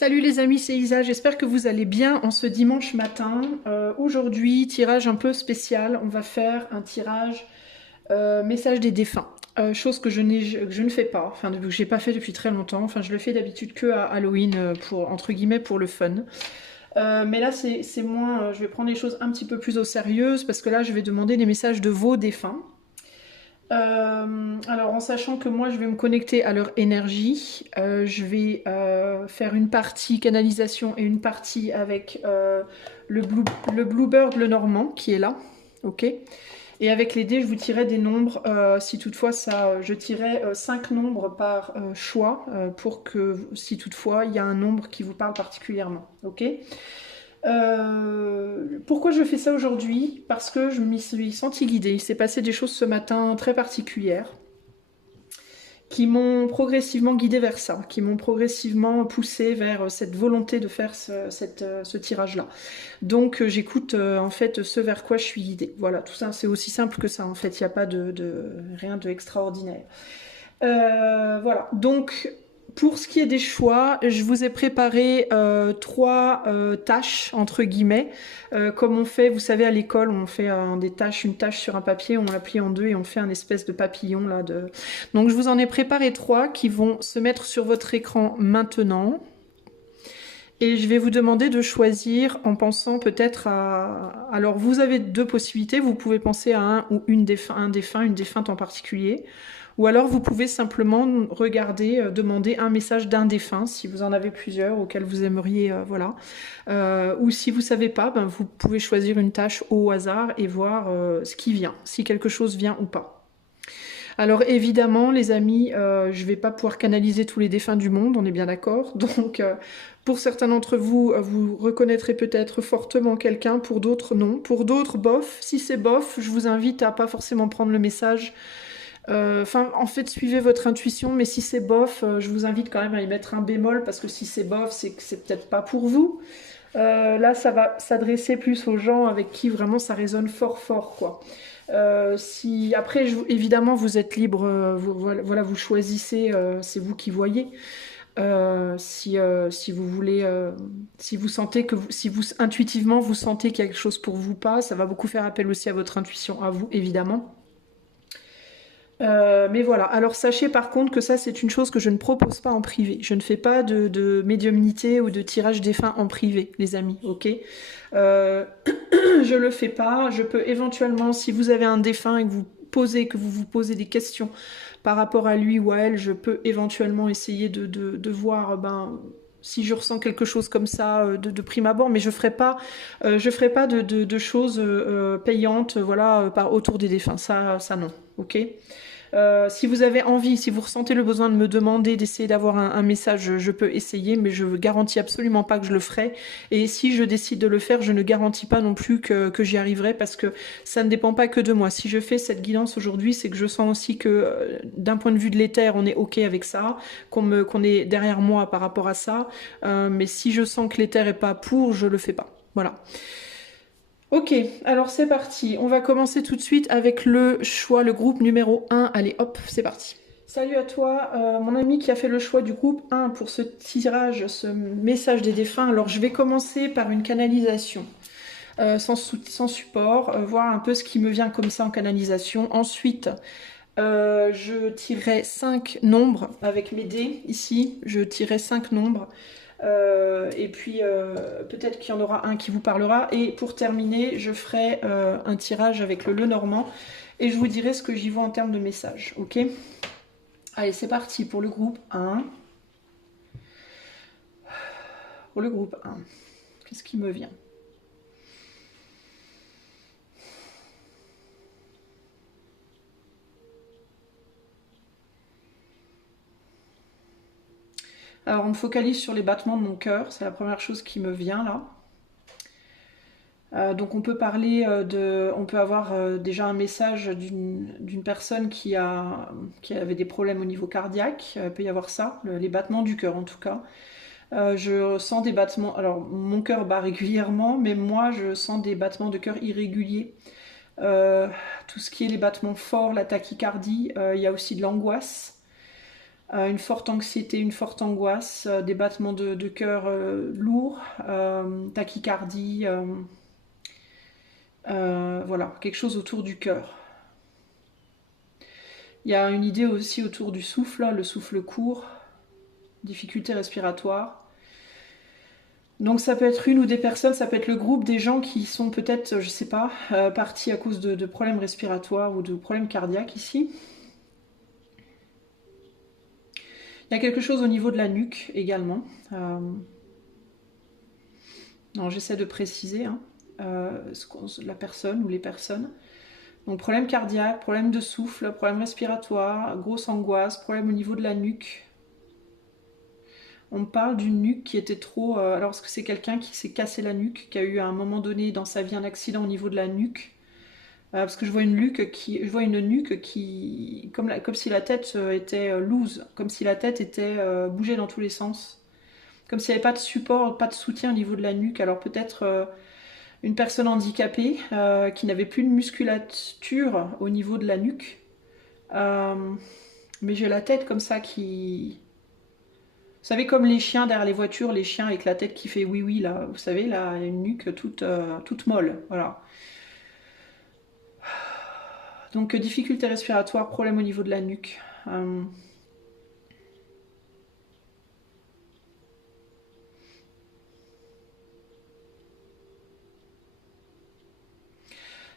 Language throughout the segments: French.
Salut les amis, c'est Isa, j'espère que vous allez bien en ce dimanche matin. Aujourd'hui, tirage un peu spécial, on va faire un tirage message des défunts. Chose que je ne fais pas, enfin que j'ai pas fait depuis très longtemps, enfin je le fais d'habitude que à Halloween pour entre guillemets pour le fun. Mais là c'est moins, je vais prendre les choses un petit peu plus au sérieux parce que là je vais demander des messages de vos défunts. Alors en sachant que moi je vais me connecter à leur énergie, je vais faire une partie canalisation et une partie avec le Bluebird le Normand qui est là, ok. Et avec les dés je vous tirerai des nombres, si toutefois ça, je tirerai 5 nombres par choix pour que si toutefois il y a un nombre qui vous parle particulièrement, ok. Pourquoi je fais ça aujourd'hui? Parce que je m'y suis sentie guidée. Il s'est passé des choses ce matin très particulières qui m'ont progressivement guidée vers ça, qui m'ont progressivement poussée vers cette volonté de faire ce tirage-là. Donc j'écoute en fait ce vers quoi je suis guidée. Voilà, tout ça c'est aussi simple que ça en fait, il n'y a pas rien d'extraordinaire. Voilà, donc pour ce qui est des choix, je vous ai préparé trois tâches, entre guillemets. Comme on fait, vous savez, à l'école, on fait une tâche sur un papier, on la plie en deux et on fait un espèce de papillon. Là, Donc je vous en ai préparé trois qui vont se mettre sur votre écran maintenant. Et je vais vous demander de choisir en pensant peut-être à... Alors vous avez deux possibilités, vous pouvez penser à un ou une défunte en particulier. Ou alors vous pouvez simplement regarder, demander un message d'un défunt, si vous en avez plusieurs auxquels vous aimeriez, voilà. Ou si vous savez pas, ben, vous pouvez choisir une tâche au hasard et voir ce qui vient, si quelque chose vient ou pas. Alors évidemment, les amis, je vais pas pouvoir canaliser tous les défunts du monde, on est bien d'accord. Donc pour certains d'entre vous, vous reconnaîtrez peut-être fortement quelqu'un, pour d'autres non. Pour d'autres, bof. Si c'est bof, je vous invite à pas forcément prendre le message. Enfin, en fait, suivez votre intuition, mais si c'est bof, je vous invite quand même à y mettre un bémol, parce que si c'est bof, c'est que c'est peut-être pas pour vous. Là, ça va s'adresser plus aux gens avec qui vraiment ça résonne fort fort, quoi. Si après, évidemment, vous êtes libre, voilà, vous choisissez, c'est vous qui voyez. Si vous voulez, si vous sentez si vous intuitivement vous sentez qu'il y a quelque chose pour vous pas, ça va beaucoup faire appel aussi à votre intuition, à vous, évidemment. Mais voilà, alors sachez par contre que ça c'est une chose que je ne propose pas en privé. Je ne fais pas de médiumnité ou de tirage défunt en privé, les amis, ok. Je le fais pas, je peux éventuellement, si vous avez un défunt et que vous vous posez des questions par rapport à lui ou à elle, je peux éventuellement essayer de voir, ben, si je ressens quelque chose comme ça de prime abord, mais je ferai pas de choses payantes, voilà, autour des défunts, ça non, ok. Si vous avez envie, si vous ressentez le besoin de me demander d'essayer d'avoir un message, je peux essayer, mais je ne garantis absolument pas que je le ferai. Et si je décide de le faire, je ne garantis pas non plus que j'y arriverai, parce que ça ne dépend pas que de moi. Si je fais cette guidance aujourd'hui, c'est que je sens aussi que d'un point de vue de l'éther, on est OK avec ça, qu'on est derrière moi par rapport à ça. Mais si je sens que l'éther est pas pour, je le fais pas. Voilà. Ok, alors c'est parti. On va commencer tout de suite avec le choix, le groupe numéro 1. Allez, hop, c'est parti. Salut à toi, mon ami qui a fait le choix du groupe 1 pour ce tirage, ce message des défunts. Alors je vais commencer par une canalisation sans support, voir un peu ce qui me vient comme ça en canalisation. Ensuite, je tirerai 5 nombres avec mes dés ici. Je tirerai 5 nombres. Et puis peut-être qu'il y en aura un qui vous parlera. Et pour terminer, je ferai un tirage avec le Lenormand et je vous dirai ce que j'y vois en termes de message. Ok? Allez, c'est parti pour le groupe 1. Pour le groupe 1. Qu'est-ce qui me vient? Alors, on me focalise sur les battements de mon cœur. C'est la première chose qui me vient là. Donc on peut parler on peut avoir déjà un message d'une personne qui avait des problèmes au niveau cardiaque. Il peut y avoir ça, les battements du cœur en tout cas. Je sens des battements, alors mon cœur bat régulièrement, mais moi je sens des battements de cœur irréguliers. Tout ce qui est les battements forts, la tachycardie, il y a aussi de l'angoisse. une forte anxiété, une forte angoisse, des battements de cœur lourds, tachycardie, voilà, quelque chose autour du cœur. Il y a une idée aussi autour du souffle, le souffle court, difficulté respiratoire. Donc ça peut être une ou des personnes, ça peut être le groupe des gens qui sont peut-être, je sais pas, partis à cause de problèmes respiratoires ou de problèmes cardiaques ici. Il y a quelque chose au niveau de la nuque également. Non, j'essaie de préciser hein, la personne ou les personnes. Donc problème cardiaque, problème de souffle, problème respiratoire, grosse angoisse, problème au niveau de la nuque. On me parle d'une nuque qui était trop... alors est-ce que c'est quelqu'un qui s'est cassé la nuque, qui a eu à un moment donné dans sa vie un accident au niveau de la nuque parce que je vois une nuque qui comme si la tête était loose, comme si la tête était bougeait dans tous les sens, comme s'il n'y avait pas de support, pas de soutien au niveau de la nuque. Alors peut-être une personne handicapée qui n'avait plus de musculature au niveau de la nuque. Mais j'ai la tête comme ça qui... Vous savez, comme les chiens derrière les voitures, les chiens avec la tête qui fait oui oui là, vous savez, là, il y a une nuque toute molle, voilà. Donc difficulté respiratoire, problème au niveau de la nuque.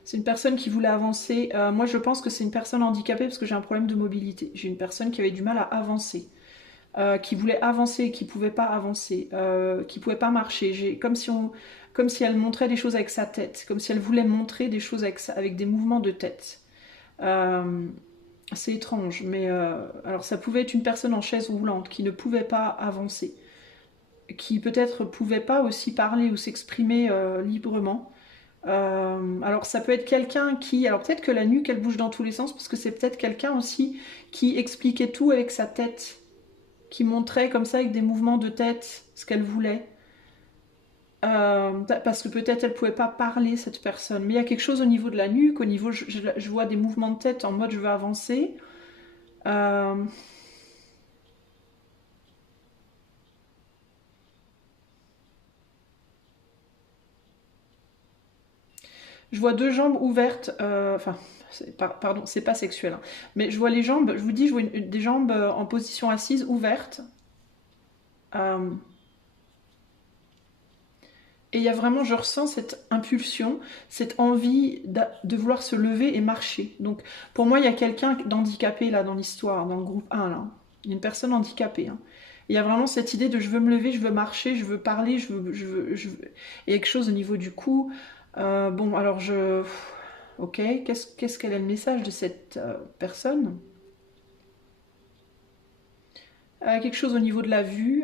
C'est une personne qui voulait avancer. Moi, je pense que c'est une personne handicapée parce que j'ai un problème de mobilité. J'ai une personne qui avait du mal à avancer, qui voulait avancer et qui pouvait pas avancer, qui pouvait pas marcher. Comme si elle montrait des choses avec sa tête, comme si elle voulait montrer des choses avec des mouvements de tête. C'est étrange, mais alors ça pouvait être une personne en chaise roulante qui ne pouvait pas avancer, qui peut-être pouvait pas aussi parler ou s'exprimer librement. Alors ça peut être quelqu'un qui... Alors peut-être que la nuque elle bouge dans tous les sens parce que c'est peut-être quelqu'un aussi qui expliquait tout avec sa tête, qui montrait comme ça avec des mouvements de tête ce qu'elle voulait. Parce que peut-être elle pouvait pas parler cette personne. Mais il y a quelque chose au niveau de la nuque, au niveau... Je vois des mouvements de tête en mode je veux avancer. Euh, Je vois deux jambes ouvertes, enfin, pardon, c'est pas sexuel, hein, mais je vois les jambes, je vous dis, je vois des jambes en position assise ouvertes. euh, et il y a vraiment, je ressens cette impulsion, cette envie de vouloir se lever et marcher. Donc pour moi, il y a quelqu'un d'handicapé là dans l'histoire, dans le groupe 1 là. Il y a une personne handicapée, hein. Il y a vraiment cette idée de je veux me lever, je veux marcher, je veux parler, il y a quelque chose au niveau du cou. Bon, alors je... Ok, quel est le message de cette personne? Quelque chose au niveau de la vue.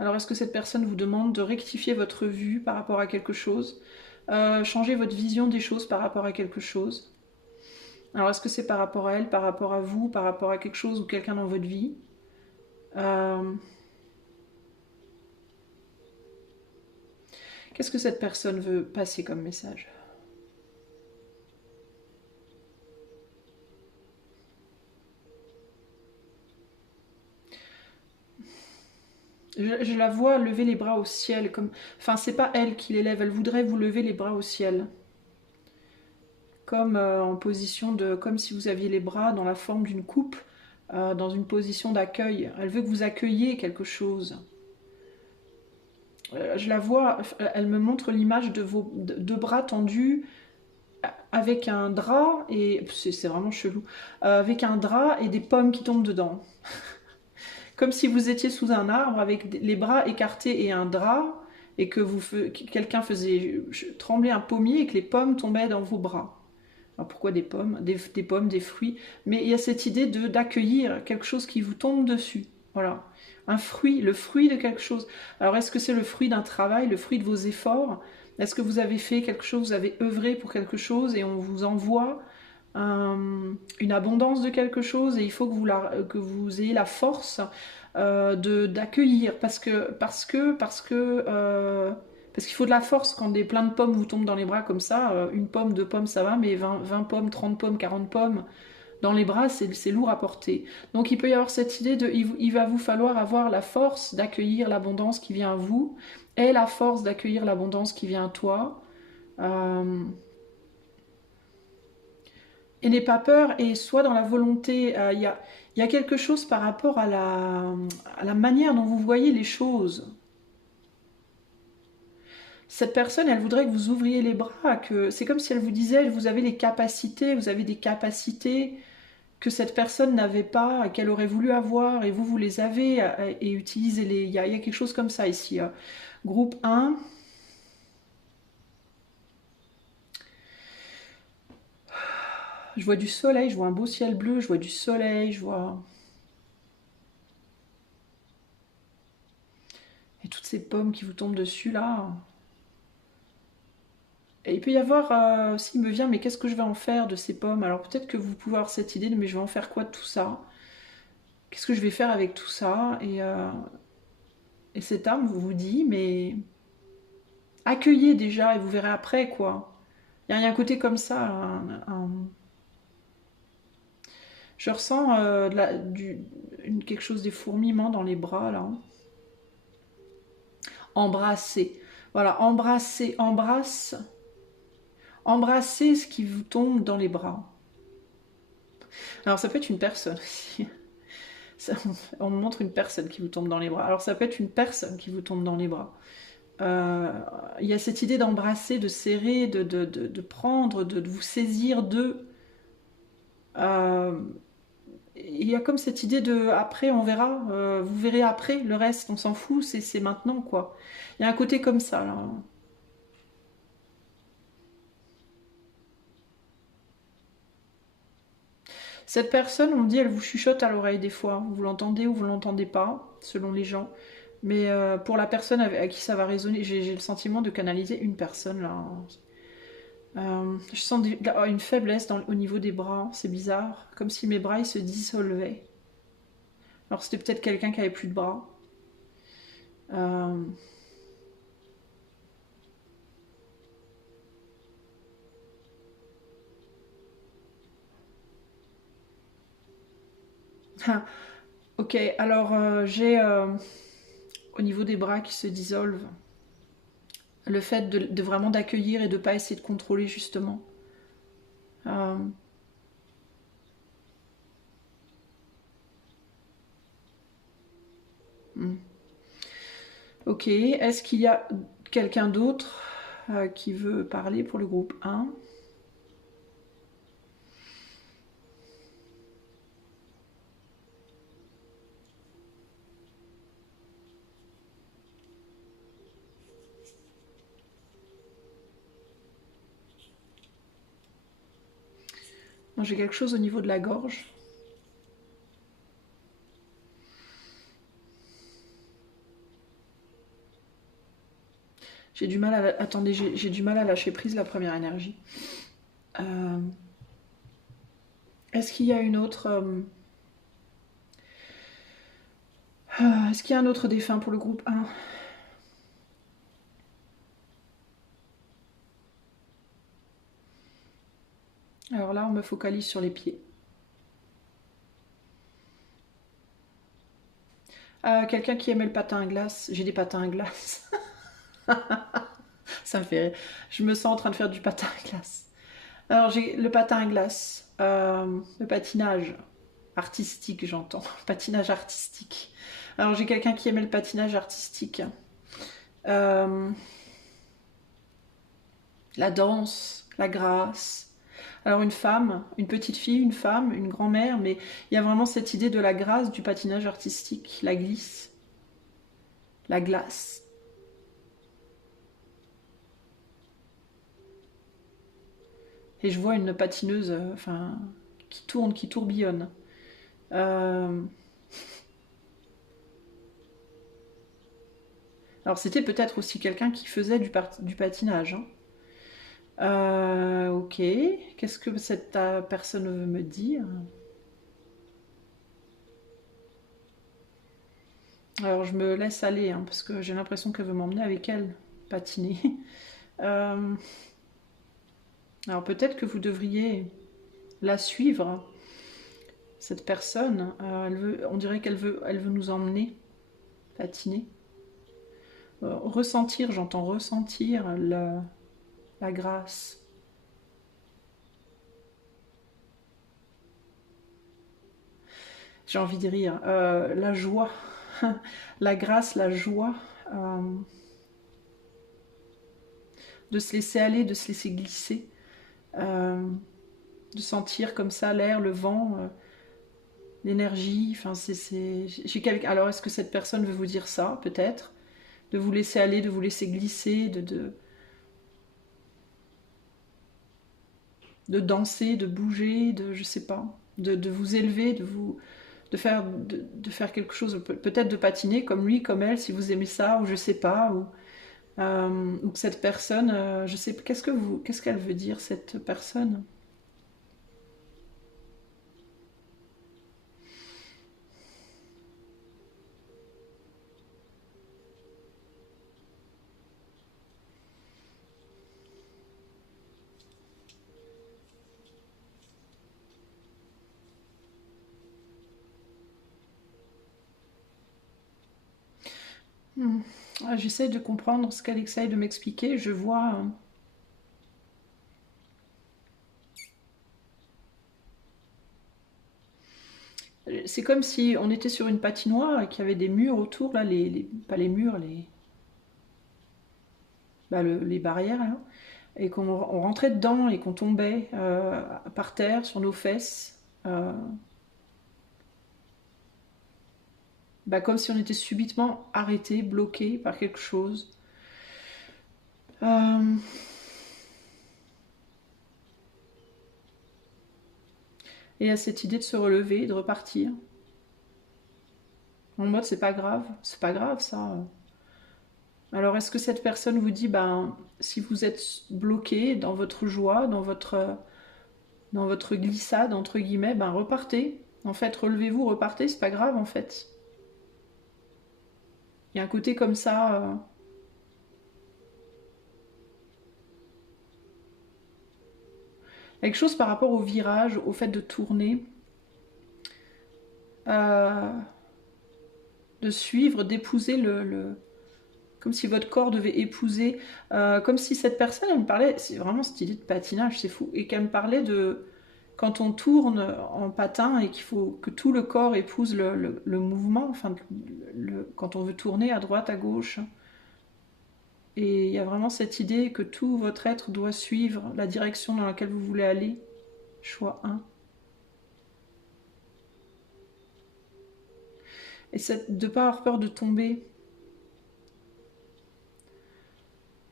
Alors est-ce que cette personne vous demande de rectifier votre vue par rapport à quelque chose? Changer votre vision des choses par rapport à quelque chose? Alors est-ce que c'est par rapport à elle, par rapport à vous, par rapport à quelque chose ou quelqu'un dans votre vie? Euh, Qu'est-ce que cette personne veut passer comme message? Je la vois lever les bras au ciel, comme... Enfin, c'est pas elle qui les lève, elle voudrait vous lever les bras au ciel. Comme en position de... Comme si vous aviez les bras dans la forme d'une coupe, dans une position d'accueil. Elle veut que vous accueilliez quelque chose. Je la vois, elle me montre l'image de vos deux bras tendus avec un drap, et c'est vraiment chelou, avec un drap et des pommes qui tombent dedans. Comme si vous étiez sous un arbre avec les bras écartés et un drap, et que quelqu'un faisait trembler un pommier et que les pommes tombaient dans vos bras. Alors pourquoi des pommes, des pommes, des fruits? Mais il y a cette idée d'accueillir quelque chose qui vous tombe dessus. Voilà. Un fruit, le fruit de quelque chose. Alors est-ce que c'est le fruit d'un travail, le fruit de vos efforts? Est-ce que vous avez fait quelque chose, vous avez œuvré pour quelque chose et on vous envoie une abondance de quelque chose et il faut que vous ayez la force d'accueillir parce que Parce qu'il faut de la force quand plein de pommes vous tombent dans les bras comme ça. Une pomme, deux pommes, ça va, mais 20 pommes, 30 pommes, 40 pommes dans les bras, c'est lourd à porter. Donc il peut y avoir cette idée de, il va vous falloir avoir la force d'accueillir l'abondance qui vient à vous, et la force d'accueillir l'abondance qui vient à toi. Euh, et n'aie pas peur, et soit dans la volonté, il y a quelque chose par rapport à la manière dont vous voyez les choses. Cette personne, elle voudrait que vous ouvriez les bras, que c'est comme si elle vous disait, vous avez les capacités, vous avez des capacités que cette personne n'avait pas, qu'elle aurait voulu avoir, et vous les avez, et utilisez-les. Il y a quelque chose comme ça ici. Groupe 1. Je vois du soleil, je vois un beau ciel bleu, je vois du soleil, je vois... Et toutes ces pommes qui vous tombent dessus, là. Et il peut y avoir, s'il me vient, mais qu'est-ce que je vais en faire de ces pommes? Alors peut-être que vous pouvez avoir cette idée de, mais je vais en faire quoi de tout ça? Qu'est-ce que je vais faire avec tout ça? Et cette âme vous dit, mais accueillez déjà et vous verrez après, quoi. Il y a un côté comme ça. Je ressens quelque chose des fourmillements dans les bras, là. Embrasser. Voilà, embrasser, embrasse. Embrassez ce qui vous tombe dans les bras. Alors ça peut être une personne aussi. On me montre une personne qui vous tombe dans les bras. Alors ça peut être une personne qui vous tombe dans les bras. Il y a cette idée d'embrasser, de serrer, de prendre, de vous saisir d'eux. Il y a comme cette idée de après on verra, vous verrez après, le reste on s'en fout, c'est maintenant quoi. Il y a un côté comme ça là. Cette personne, on me dit, elle vous chuchote à l'oreille des fois. Vous l'entendez ou vous l'entendez pas, selon les gens. Mais pour la personne à qui ça va résonner, j'ai le sentiment de canaliser une personne là. Je sens une faiblesse au niveau des bras, c'est bizarre. Comme si mes bras ils se dissolvaient. Alors c'était peut-être quelqu'un qui avait plus de bras. Euh, ok, alors j'ai au niveau des bras qui se dissolvent, le fait de vraiment d'accueillir et de ne pas essayer de contrôler justement. Euh, hmm. Ok, est-ce qu'il y a quelqu'un d'autre qui veut parler pour le groupe 1? J'ai quelque chose au niveau de la gorge. J'ai du mal à... Attendez, j'ai du mal à lâcher prise la première énergie. Euh, Est-ce qu'il y a une autre... Est-ce qu'il y a un autre défunt pour le groupe 1? Alors là, on me focalise sur les pieds. Quelqu'un qui aimait le patin à glace. J'ai des patins à glace. Ça me fait rire. Je me sens en train de faire du patin à glace. Alors j'ai le patin à glace, le patinage artistique, j'entends. Patinage artistique. Alors j'ai quelqu'un qui aimait le patinage artistique. Euh, la danse, la grâce. Alors une femme, une petite fille, une femme, une grand-mère, mais il y a vraiment cette idée de la grâce du patinage artistique, la glisse, la glace. Et je vois une patineuse, enfin, qui tourne, qui tourbillonne. Euh, Alors c'était peut-être aussi quelqu'un qui faisait du patinage, hein. Ok, qu'est-ce que cette personne veut me dire? Alors je me laisse aller, hein, parce que j'ai l'impression qu'elle veut m'emmener avec elle. patiner. Alors peut-être que vous devriez la suivre, cette personne. On dirait elle veut nous emmener patiner. Ressentir, j'entends ressentir la grâce. J'ai envie de rire. La joie. La grâce, la joie. De se laisser aller, de se laisser glisser. De sentir comme ça l'air, le vent, l'énergie. Enfin, alors, est-ce que cette personne veut vous dire ça, peut-être? De vous laisser aller, de vous laisser glisser, de danser, de bouger, je sais pas, de vous élever, de faire quelque chose, peut-être de patiner comme lui, comme elle, si vous aimez ça, ou je sais pas, ou que cette personne, je sais, qu'est-ce qu'elle veut dire, cette personne? J'essaie de comprendre ce qu'elle essaye de m'expliquer. Je vois. C'est comme si on était sur une patinoire et qu'il y avait des murs autour, là, pas les murs, les barrières, là, et qu'on rentrait dedans et qu'on tombait par terre sur nos fesses. Comme si on était subitement arrêté, bloqué par quelque chose. Et il y a cette idée de se relever, de repartir. En mode, c'est pas grave ça. Alors est-ce que cette personne vous dit, si vous êtes bloqué dans votre joie, dans votre glissade, entre guillemets, repartez. En fait, relevez-vous, repartez, c'est pas grave en fait. Il y a un côté comme ça. Quelque chose par rapport au virage, au fait de tourner, de suivre, d'épouser comme si votre corps devait épouser, comme si cette personne, elle me parlait, c'est vraiment cette idée de patinage, c'est fou, et qu'elle me parlait de quand on tourne en patin et qu'il faut que tout le corps épouse le mouvement, enfin, quand on veut tourner à droite, à gauche. Et il y a vraiment cette idée que tout votre être doit suivre la direction dans laquelle vous voulez aller. Choix 1. Et de ne pas avoir peur de tomber.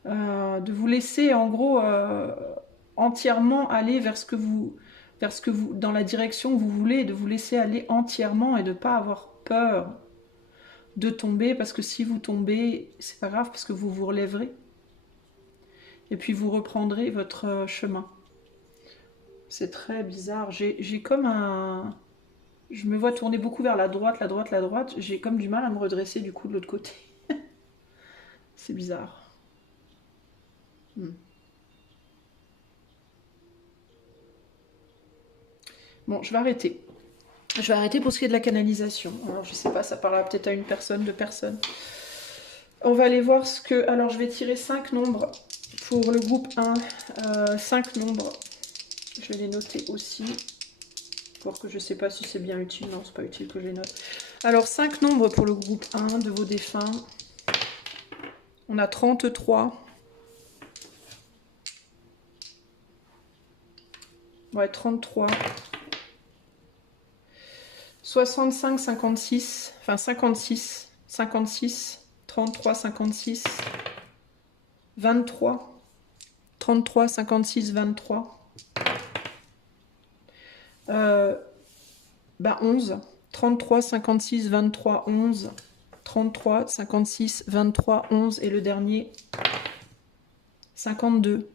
De vous laisser en gros entièrement aller vers ce que vous, dans la direction que vous voulez, de vous laisser aller entièrement et de ne pas avoir peur de tomber, parce que si vous tombez, c'est pas grave, parce que vous vous relèverez. Et puis vous reprendrez votre chemin. C'est très bizarre. J'ai comme un... Je me vois tourner beaucoup vers la droite. J'ai comme du mal à me redresser du coup de l'autre côté. C'est bizarre. Bon, je vais arrêter. Je vais arrêter pour ce qui est de la canalisation. Alors, je sais pas, ça parlera peut-être à une personne, 2 personnes. On va aller voir ce que... Alors, je vais tirer 5 nombres pour le groupe 1. 5 nombres. Je vais les noter aussi. Pour que je sais pas si c'est bien utile. Non, c'est pas utile que je les note. Alors, 5 nombres pour le groupe 1 de vos défunts. On a 33. Ouais, 33. 65, 56. Enfin, 56. 56. 33, 56. 23. 33, 56, 23. 11. 33, 56, 23, 11. 33, 56, 23, 11. Et le dernier, 52.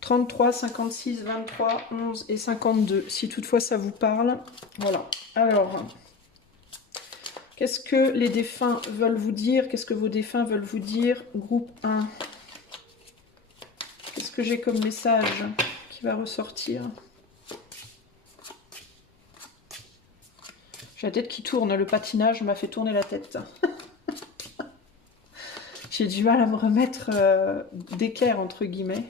33, 56, 23, 11 et 52. Si toutefois ça vous parle. Voilà. Alors, Qu'est-ce que les défunts veulent vous dire? Qu'est-ce que vos défunts veulent vous dire? Groupe 1. Qu'est-ce que j'ai comme message qui va ressortir? J'ai la tête qui tourne, le patinage m'a fait tourner la tête. J'ai du mal à me remettre d'équerre, entre guillemets.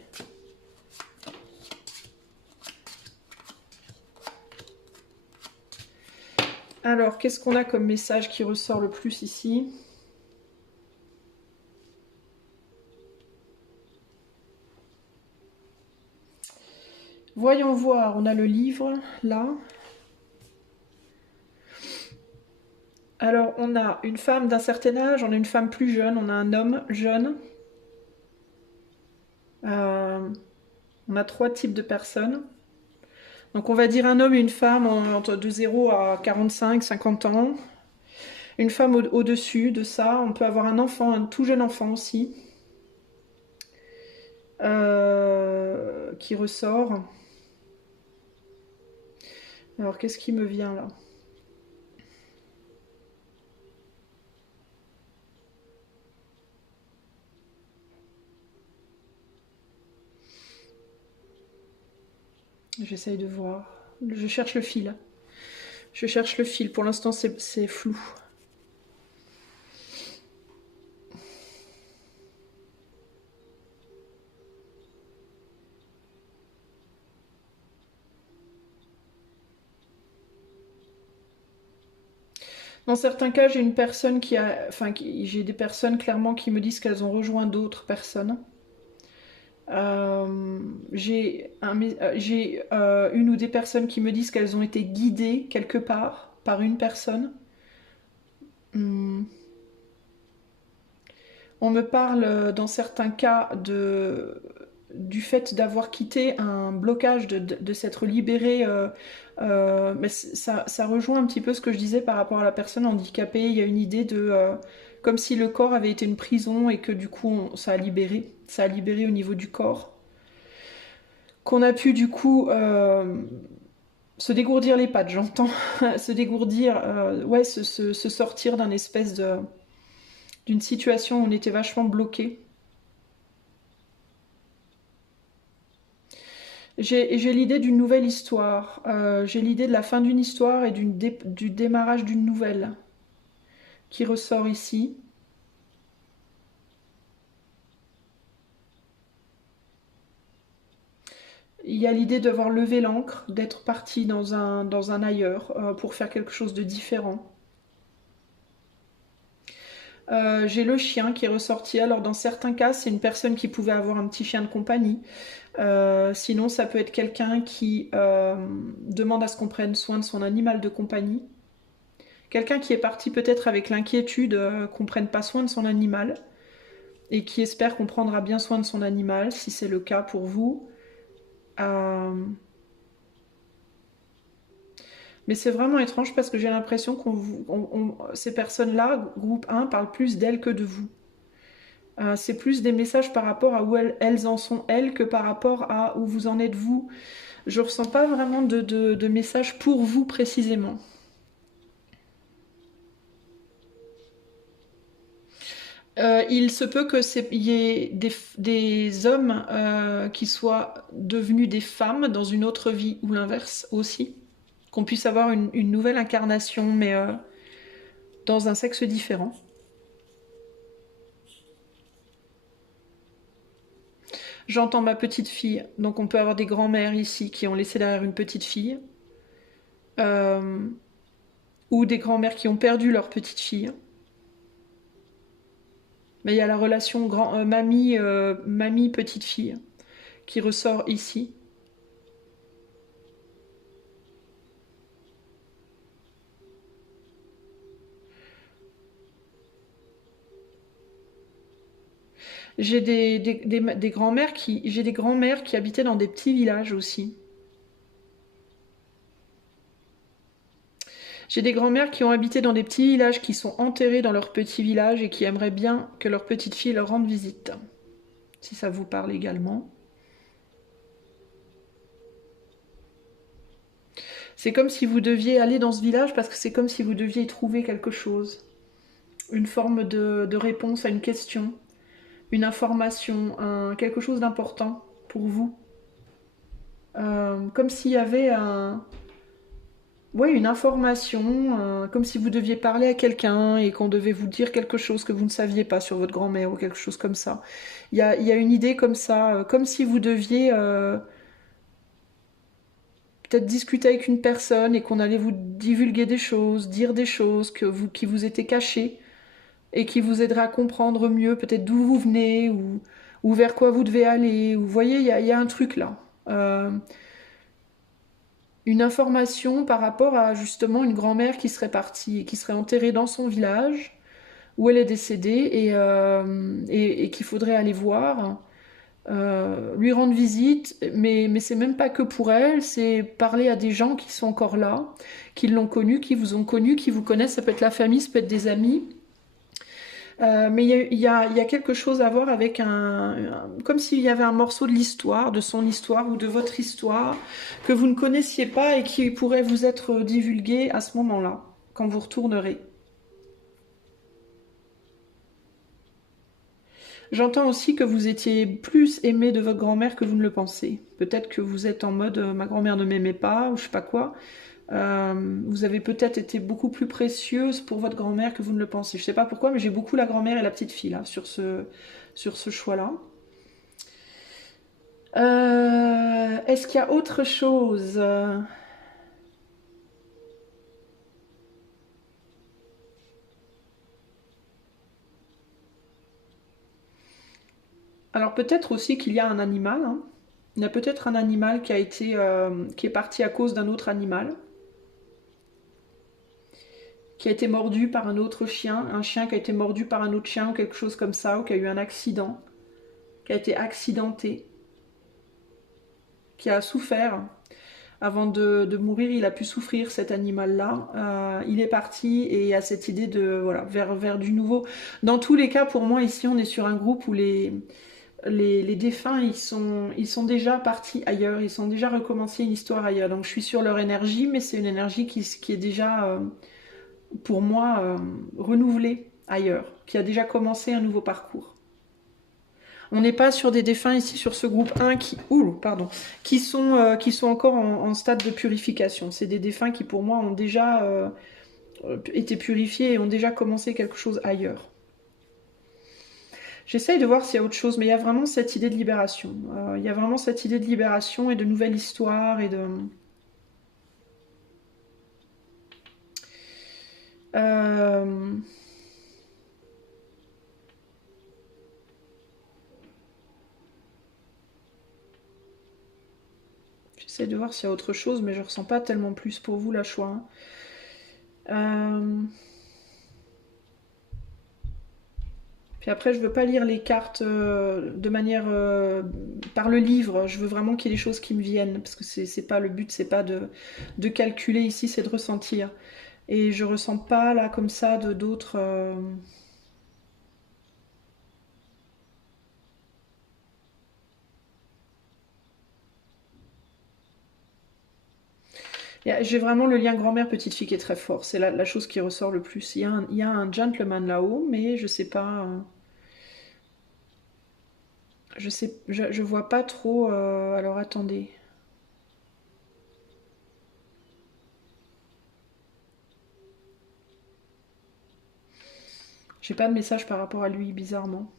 Alors, qu'est-ce qu'on a comme message qui ressort le plus ici? Voyons voir, on a le livre, là. Alors, on a une femme d'un certain âge, on a une femme plus jeune, on a un homme jeune. On a 3 types de personnes. Donc, on va dire un homme et une femme entre de 0 à 45, 50 ans. Une femme au-dessus de ça. On peut avoir un enfant, un tout jeune enfant aussi. Qui ressort. Alors, qu'est-ce qui me vient là? J'essaye de voir. Je cherche le fil. Je cherche le fil. Pour l'instant, c'est flou. Dans certains cas, j'ai une personne qui a... Enfin, j'ai des personnes clairement qui me disent qu'elles ont rejoint d'autres personnes. J'ai une ou des personnes qui me disent qu'elles ont été guidées quelque part par une personne. On me parle dans certains cas du fait d'avoir quitté un blocage, de s'être libéré. Mais ça rejoint un petit peu ce que je disais par rapport à la personne handicapée. Il y a une idée de... comme si le corps avait été une prison et que du coup ça a libéré. Ça a libéré au niveau du corps. Qu'on a pu du coup se dégourdir les pattes, j'entends. Se dégourdir, ouais, se sortir d'un espèce d'une situation où on était vachement bloqué. J'ai l'idée d'une nouvelle histoire. J'ai l'idée de la fin d'une histoire et du démarrage d'une nouvelle qui ressort ici. Il y a l'idée d'avoir levé l'ancre, d'être parti dans un ailleurs pour faire quelque chose de différent. J'ai le chien qui est ressorti. Alors dans certains cas, c'est une personne qui pouvait avoir un petit chien de compagnie. Sinon, ça peut être quelqu'un qui demande à ce qu'on prenne soin de son animal de compagnie. Quelqu'un qui est parti peut-être avec l'inquiétude qu'on prenne pas soin de son animal et qui espère qu'on prendra bien soin de son animal, si c'est le cas pour vous. Mais c'est vraiment étrange parce que j'ai l'impression ces personnes-là, groupe 1, parlent plus d'elles que de vous. C'est plus des messages par rapport à où elles en sont, elles, que par rapport à où vous en êtes, vous. Je ressens pas vraiment de message pour vous précisément. Il se peut qu'il y ait des hommes qui soient devenus des femmes dans une autre vie, ou l'inverse aussi. Qu'on puisse avoir une nouvelle incarnation, mais dans un sexe différent. J'entends ma petite fille, donc on peut avoir des grands-mères ici qui ont laissé derrière une petite fille. Ou des grands-mères qui ont perdu leur petite fille. Mais il y a la relation mamie-petite fille qui ressort ici. J'ai des grands-mères qui habitaient dans des petits villages aussi. J'ai des grands-mères qui ont habité dans des petits villages, qui sont enterrées dans leur petit village et qui aimeraient bien que leur petite fille leur rende visite. Si ça vous parle également. C'est comme si vous deviez aller dans ce village parce que c'est comme si vous deviez y trouver quelque chose. Une forme de réponse à une question, une information, quelque chose d'important pour vous. Comme s'il y avait ouais, une information, comme si vous deviez parler à quelqu'un et qu'on devait vous dire quelque chose que vous ne saviez pas sur votre grand-mère ou quelque chose comme ça. Il y a une idée comme ça, comme si vous deviez peut-être discuter avec une personne et qu'on allait vous divulguer des choses, dire des choses qui vous étaient cachées et qui vous aideraient à comprendre mieux peut-être d'où vous venez ou vers quoi vous devez aller. Vous voyez, il y a un truc là. Euh, une information par rapport à justement une grand-mère qui serait partie, qui serait enterrée dans son village où elle est décédée et qu'il faudrait aller voir, lui rendre visite, mais c'est même pas que pour elle, c'est parler à des gens qui sont encore là, qui l'ont connue, qui vous ont connu, qui vous connaissent, ça peut être la famille, ça peut être des amis. Mais il y a quelque chose à voir avec comme s'il y avait un morceau de l'histoire, de son histoire ou de votre histoire, que vous ne connaissiez pas et qui pourrait vous être divulgué à ce moment-là, quand vous retournerez. J'entends aussi que vous étiez plus aimé de votre grand-mère que vous ne le pensez. Peut-être que vous êtes en mode ma grand-mère ne m'aimait pas ou je sais pas quoi. Vous avez peut-être été beaucoup plus précieuse pour votre grand-mère que vous ne le pensez. Je sais pas pourquoi, mais j'ai beaucoup la grand-mère et la petite fille là sur ce choix-là. Est-ce qu'il y a autre chose? Alors peut-être aussi qu'il y a un animal, hein. Il y a peut-être un animal qui est parti à cause d'un autre animal, qui a été mordu par un autre chien, un chien qui a été mordu par un autre chien ou quelque chose comme ça, ou qui a eu un accident, qui a été accidenté, qui a souffert. Avant de mourir, il a pu souffrir cet animal-là. Il est parti et a cette idée de voilà vers du nouveau. Dans tous les cas, pour moi ici, on est sur un groupe où les défunts ils sont déjà partis ailleurs, ils sont déjà recommencé une histoire ailleurs. Donc je suis sur leur énergie, mais c'est une énergie qui est déjà pour moi renouvelée ailleurs, qui a déjà commencé un nouveau parcours. On n'est pas sur des défunts ici sur ce groupe 1 qui sont encore en stade de purification. C'est des défunts qui pour moi ont déjà été purifiés et ont déjà commencé quelque chose ailleurs. J'essaye de voir s'il y a autre chose, mais il y a vraiment cette idée de libération. Il y a vraiment cette idée de libération et de nouvelle histoire et de... Euh, J'essaie de voir s'il y a autre chose, mais je ressens pas tellement plus pour vous la choix. Puis après, je veux pas lire les cartes de manière par le livre. Je veux vraiment qu'il y ait des choses qui me viennent, parce que c'est pas le but, c'est pas de calculer ici, c'est de ressentir. Et je ressens pas là comme ça de d'autres. J'ai vraiment le lien grand-mère petite fille qui est très fort. C'est la chose qui ressort le plus. Il y a un gentleman là-haut, mais je sais pas. Je vois pas trop. Alors attendez. J'ai pas de message par rapport à lui, bizarrement.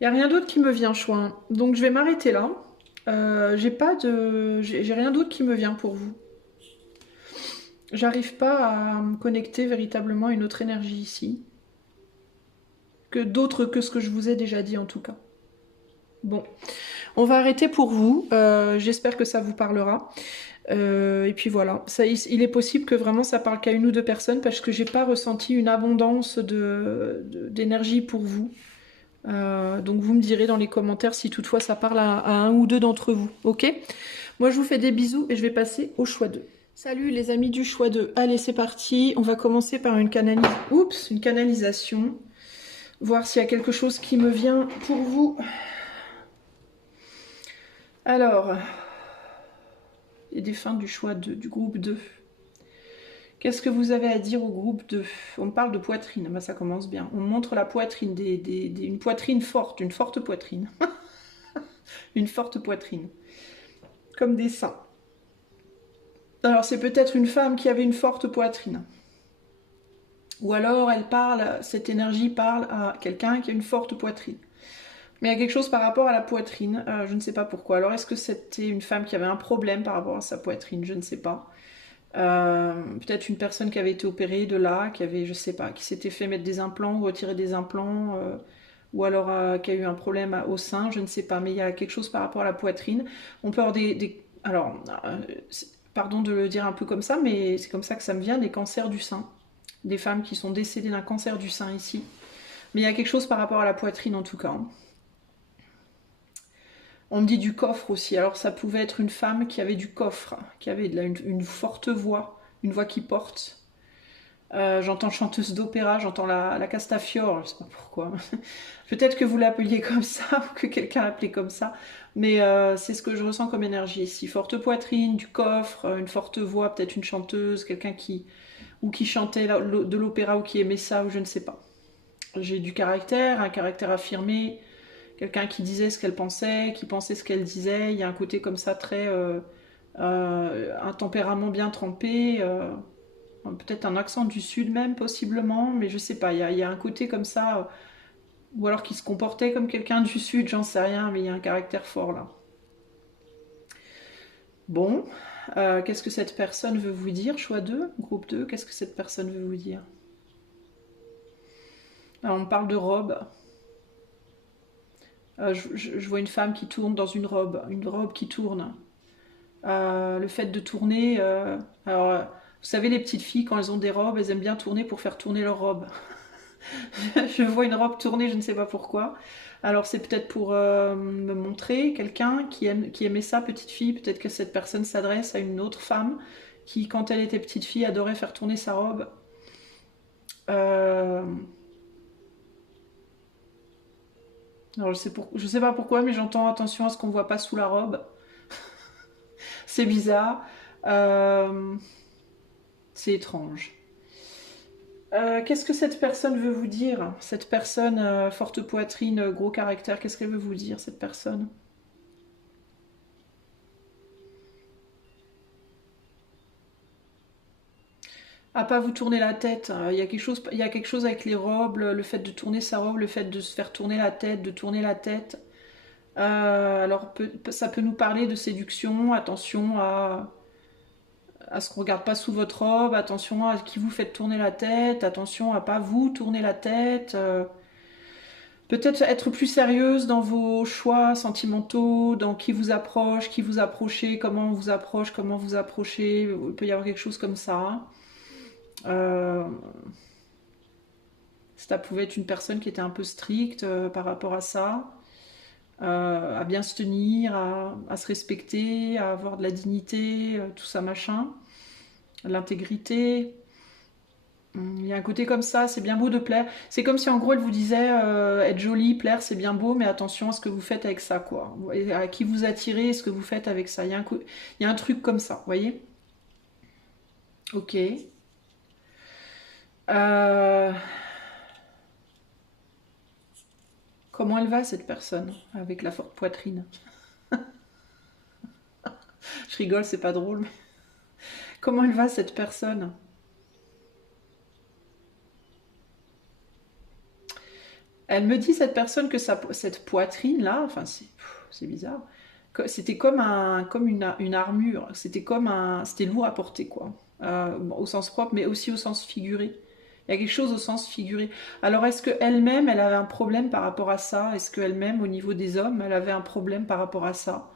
Il y a rien d'autre qui me vient, Chouin. Donc je vais m'arrêter là. J'ai rien d'autre qui me vient pour vous. J'arrive pas à me connecter véritablement à une autre énergie ici. Que d'autres que ce que je vous ai déjà dit en tout cas. Bon, on va arrêter pour vous. J'espère que ça vous parlera. Et puis voilà, il est possible que vraiment ça parle qu'à une ou deux personnes parce que j'ai pas ressenti une abondance d'énergie pour vous. Donc vous me direz dans les commentaires si toutefois ça parle à un ou deux d'entre vous. Ok? Moi je vous fais des bisous et je vais passer au choix 2. Salut les amis du choix 2. Allez, c'est parti. On va commencer par une une canalisation. Voir s'il y a quelque chose qui me vient pour vous. Alors, les défunts du choix 2, du groupe 2. Qu'est-ce que vous avez à dire au groupe 2? On parle de poitrine, bah, ça commence bien. On montre la poitrine, une poitrine forte, une forte poitrine. Une forte poitrine. Comme des seins. Alors c'est peut-être une femme qui avait une forte poitrine. Ou alors cette énergie parle à quelqu'un qui a une forte poitrine. Mais il y a quelque chose par rapport à la poitrine, je ne sais pas pourquoi. Alors est-ce que c'était une femme qui avait un problème par rapport à sa poitrine? Je ne sais pas. Peut-être une personne qui avait été opérée de là, qui avait, je sais pas, qui s'était fait mettre des implants ou retirer des implants, ou alors qui a eu un problème au sein, je ne sais pas. Mais il y a quelque chose par rapport à la poitrine. On peut avoir alors, pardon de le dire un peu comme ça, mais c'est comme ça que ça me vient, des cancers du sein. Des femmes qui sont décédées d'un cancer du sein ici. Mais il y a quelque chose par rapport à la poitrine en tout cas. On me dit du coffre aussi. Alors ça pouvait être une femme qui avait du coffre, qui avait une forte voix, une voix qui porte. J'entends chanteuse d'opéra, j'entends la Castafiore, je sais pas pourquoi. Peut-être que vous l'appeliez comme ça, ou que quelqu'un l'appelait comme ça, mais c'est ce que je ressens comme énergie ici. Forte poitrine, du coffre, une forte voix, peut-être une chanteuse, quelqu'un qui chantait de l'opéra ou qui aimait ça, ou je ne sais pas. J'ai du caractère, un caractère affirmé, quelqu'un qui disait ce qu'elle pensait, qui pensait ce qu'elle disait. Il y a un côté comme ça très... un tempérament bien trempé, peut-être un accent du sud même possiblement, mais je sais pas, il y a un côté comme ça, ou alors qui se comportait comme quelqu'un du sud, j'en sais rien, mais il y a un caractère fort là. Bon, qu'est-ce que cette personne veut vous dire? Choix 2, groupe 2, qu'est-ce que cette personne veut vous dire? Alors, on parle de robe. Je vois une femme qui tourne dans une robe qui tourne. Le fait de tourner, vous savez, les petites filles, quand elles ont des robes, elles aiment bien tourner pour faire tourner leur robe. Je vois une robe tourner, je ne sais pas pourquoi. Alors c'est peut-être pour me montrer quelqu'un qui aimait ça, petite fille. Peut-être que cette personne s'adresse à une autre femme qui, quand elle était petite fille, adorait faire tourner sa robe. Euh, Alors je sais pas pourquoi, mais j'entends attention à ce qu'on voit pas sous la robe. C'est bizarre. Euh, C'est étrange. Qu'est-ce que cette personne veut vous dire? Cette personne, forte poitrine, gros caractère, qu'est-ce qu'elle veut vous dire, cette personne? À pas vous tourner la tête. Il y a quelque chose avec les robes, le fait de tourner sa robe, le fait de se faire tourner la tête, de tourner la tête. Alors ça peut nous parler de séduction. Attention à ce qu'on ne regarde pas sous votre robe. Attention à qui vous faites tourner la tête. Attention à pas vous tourner la tête. Peut-être être plus sérieuse dans vos choix sentimentaux, dans qui vous approchez, comment on vous approche, comment vous approchez. Il peut y avoir quelque chose comme ça. Euh, Ça pouvait être une personne qui était un peu stricte par rapport à ça, à bien se tenir, à se respecter, à avoir de la dignité, tout ça machin, l'intégrité. Il y a un côté comme ça, c'est bien beau de plaire. C'est comme si en gros elle vous disait être jolie, plaire, c'est bien beau, mais attention à ce que vous faites avec ça, quoi. Et à qui vous attirez et ce que vous faites avec ça. Il y a un truc comme ça, vous voyez? Ok. Euh, Comment elle va cette personne avec la forte poitrine? Je rigole, c'est pas drôle, mais comment elle va cette personne? Elle me dit cette personne que cette poitrine là, enfin c'est bizarre, c'était comme une armure, c'était lourd à porter quoi. Bon, au sens propre, mais aussi au sens figuré. Il y a quelque chose au sens figuré. Alors est-ce que elle-même, elle avait un problème par rapport à ça? Est-ce qu'elle-même, au niveau des hommes, elle avait un problème par rapport à ça?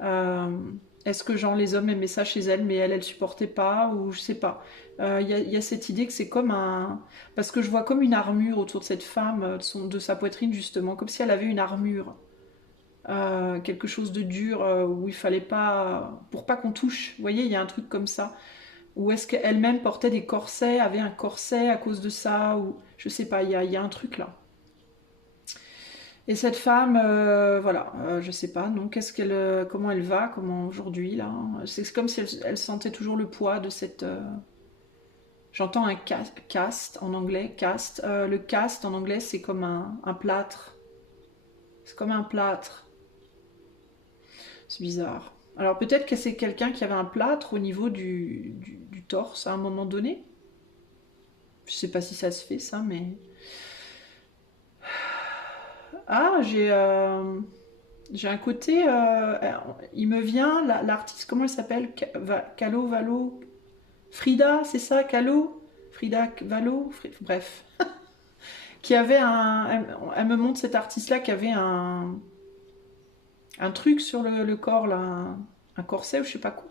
Euh, Est-ce que genre les hommes aimaient ça chez elle, mais elle supportait pas, ou je sais pas. Il y a cette idée que c'est comme un... Parce que je vois comme une armure autour de cette femme, de sa poitrine justement, comme si elle avait une armure. quelque chose de dur où il fallait pas, pour pas qu'on touche. Vous voyez, il y a un truc comme ça. Ou est-ce qu'elle-même portait des corsets, avait un corset à cause de ça, ou je sais pas, il y a un truc là. Et cette femme, voilà, je sais pas, donc comment elle va, comment aujourd'hui là. C'est comme si elle sentait toujours le poids de cette. J'entends un cast en anglais, cast. Le cast en anglais, c'est comme un plâtre. C'est comme un plâtre. C'est bizarre. Alors peut-être que c'est quelqu'un qui avait un plâtre au niveau du torse à un moment donné. Je sais pas si ça se fait ça, mais. Ah, j'ai un côté. Il me vient, l'artiste, comment elle s'appelle? Calo, Valo. Frida, c'est ça, Calo? Frida Valo? Bref. Qui avait un. Elle me montre cet artiste-là qui avait un truc sur le corps, là, un corset ou je sais pas quoi,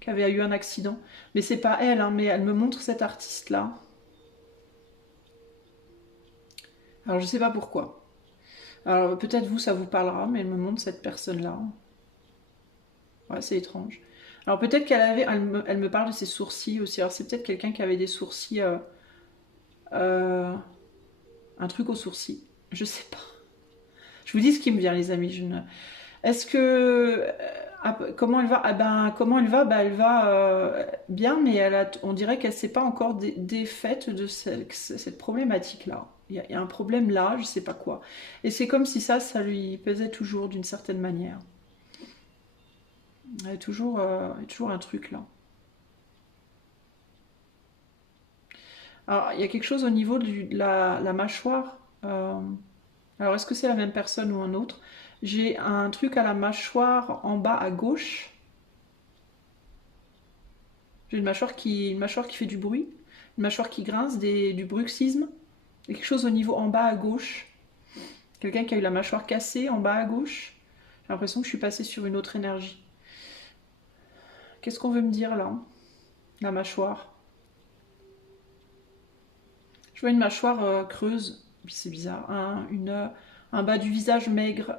qui avait eu un accident. Mais c'est pas elle, hein, mais elle me montre cet artiste-là. Alors je sais pas pourquoi. Alors peut-être vous, ça vous parlera, mais elle me montre cette personne-là. Ouais, c'est étrange. Alors peut-être qu'elle avait, elle me parle de ses sourcils aussi. Alors c'est peut-être quelqu'un qui avait des sourcils, euh, un truc aux sourcils. Je sais pas. Je vous dis ce qui me vient, les amis. Est-ce que comment elle va? Ah ben comment elle va? Bah elle va bien, mais on dirait qu'elle s'est pas encore défaite de cette problématique-là. Il y a un problème là, je sais pas quoi. Et c'est comme si ça lui pesait toujours d'une certaine manière. Il y a toujours un truc là. Alors, il y a quelque chose au niveau de la mâchoire. Alors, est-ce que c'est la même personne ou un autre? J'ai un truc à la mâchoire en bas à gauche. J'ai une mâchoire qui fait du bruit, une mâchoire qui grince, du bruxisme. Il y a quelque chose au niveau en bas à gauche. Quelqu'un qui a eu la mâchoire cassée en bas à gauche. J'ai l'impression que je suis passée sur une autre énergie. Qu'est-ce qu'on veut me dire là? La mâchoire. Je vois une mâchoire creuse. C'est bizarre. Un bas du visage maigre.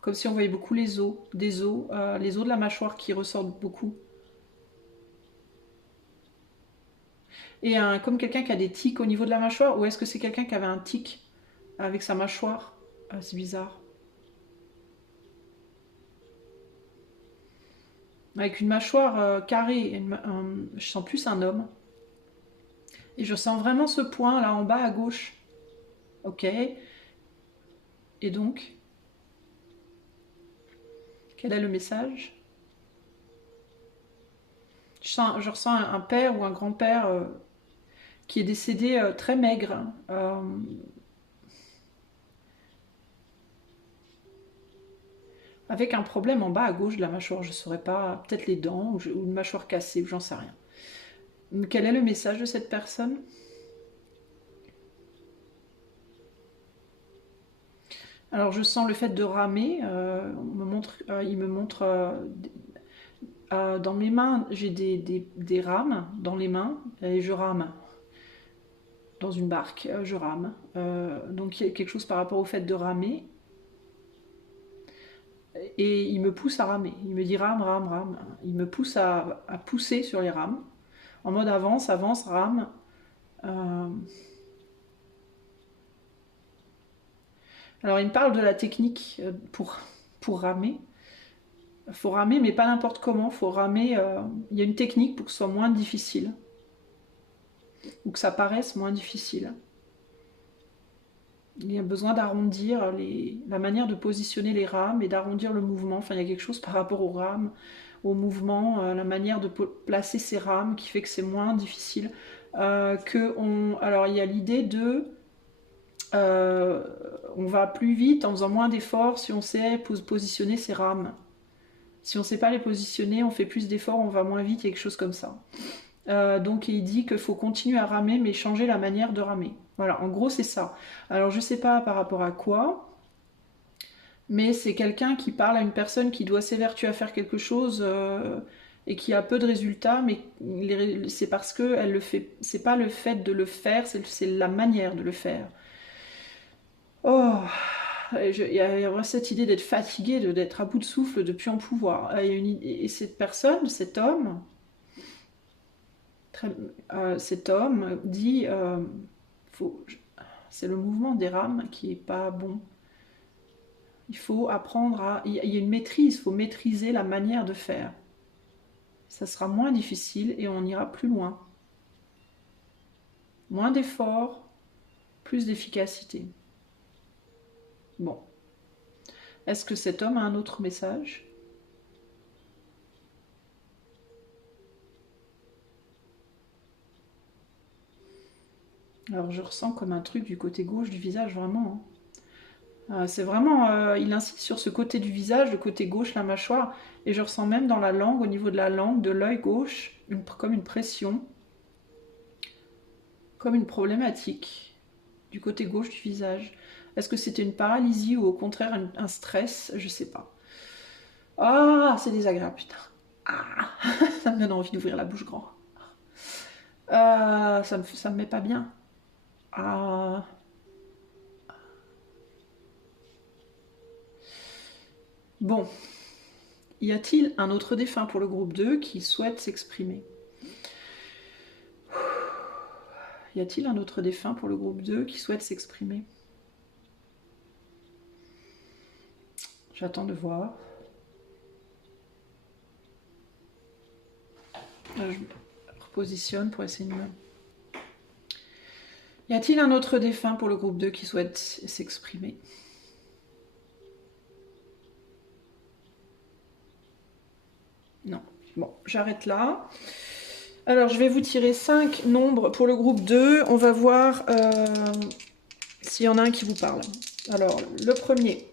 Comme si on voyait beaucoup les os. Les os de la mâchoire qui ressortent beaucoup. Et comme quelqu'un qui a des tics au niveau de la mâchoire. Ou est-ce que c'est quelqu'un qui avait un tic avec sa mâchoire? C'est bizarre. Avec une mâchoire carrée. Je sens plus un homme. Et je sens vraiment ce point là en bas à gauche. Ok. Et donc, quel est le message? Je ressens un père ou un grand-père qui est décédé très maigre. Avec un problème en bas à gauche de la mâchoire. Je ne saurais pas, peut-être les dents ou une mâchoire cassée, ou j'en sais rien. Quel est le message de cette personne? Alors je sens le fait de ramer. Il me montre dans mes mains, j'ai des rames dans les mains et je rame. Dans une barque, je rame. Donc il y a quelque chose par rapport au fait de ramer. Et il me pousse à ramer. Il me dit rame, rame, rame. Il me pousse à pousser sur les rames. En mode avance, avance, rame. Euh, Alors il me parle de la technique pour ramer. Il faut ramer, mais pas n'importe comment. Faut ramer. Il y a une technique pour que ce soit moins difficile. Ou que ça paraisse moins difficile. Il y a besoin d'arrondir la manière de positionner les rames et d'arrondir le mouvement. Enfin, il y a quelque chose par rapport aux rames, au mouvement, la manière de placer ces rames qui fait que c'est moins difficile. Alors, il y a l'idée de on va plus vite en faisant moins d'efforts si on sait positionner ces rames. Si on ne sait pas les positionner, on fait plus d'efforts, on va moins vite, quelque chose comme ça. Donc il dit qu'il faut continuer à ramer, mais changer la manière de ramer. Voilà, en gros c'est ça. Alors je sais pas par rapport à quoi, mais c'est quelqu'un qui parle à une personne qui doit s'évertuer à faire quelque chose et qui a peu de résultats, mais c'est parce que elle le fait. C'est pas le fait de le faire, c'est la manière de le faire. Oh, il y a vraiment cette idée d'être fatigué, d'être à bout de souffle, de plus en pouvoir. Et cette personne, cet homme dit, faut, c'est le mouvement des rames qui est pas bon. Il faut apprendre à... Il y a une maîtrise, il faut maîtriser la manière de faire. Ça sera moins difficile et on ira plus loin. Moins d'efforts, plus d'efficacité. Bon. Est-ce que cet homme a un autre message? Alors je ressens comme un truc du côté gauche du visage, vraiment. C'est vraiment, il insiste sur ce côté du visage, le côté gauche, la mâchoire, et je ressens même dans la langue, au niveau de la langue, de l'œil gauche, comme une pression, comme une problématique du côté gauche du visage. Est-ce que c'était une paralysie ou au contraire un stress? Je sais pas. Ah, c'est désagréable, putain. Ah, ça me donne envie d'ouvrir la bouche grand. Ça me met pas bien. Ah. Bon. Y a-t-il un autre défunt pour le groupe 2 qui souhaite s'exprimer? Y a-t-il un autre défunt pour le groupe 2 qui souhaite s'exprimer? J'attends de voir. Je me repositionne pour essayer de me... Y a-t-il un autre défunt pour le groupe 2 qui souhaite s'exprimer? Non. Bon, j'arrête là. Alors, je vais vous tirer 5 nombres pour le groupe 2. On va voir s'il y en a un qui vous parle. Alors, le premier,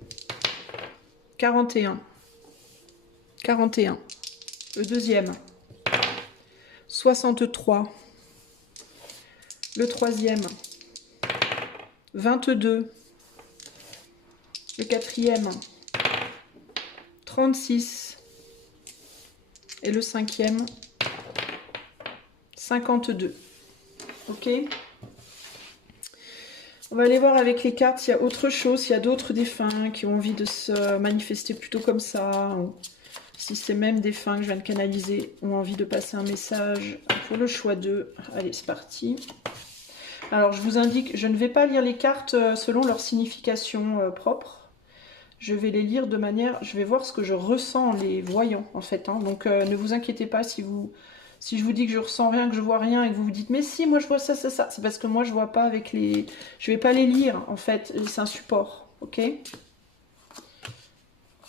41. 41. Le deuxième, 63. Le troisième, 22. Le quatrième, 36. Et le cinquième, 52. Ok? On va aller voir avec les cartes s'il y a autre chose, s'il y a d'autres défunts qui ont envie de se manifester plutôt comme ça, ou si ces mêmes défunts que je viens de canaliser ont envie de passer un message pour le choix 2. Allez, c'est parti. Alors, je vous indique, je ne vais pas lire les cartes selon leur signification propre. Je vais les lire de manière... Je vais voir ce que je ressens en les voyant, en fait. Hein. Donc, ne vous inquiétez pas si je vous dis que je ressens rien, que je vois rien, et que vous vous dites « Mais si, moi je vois ça, ça, ça ». C'est parce que moi, je vois pas avec les... Je vais pas les lire, en fait. C'est un support, ok?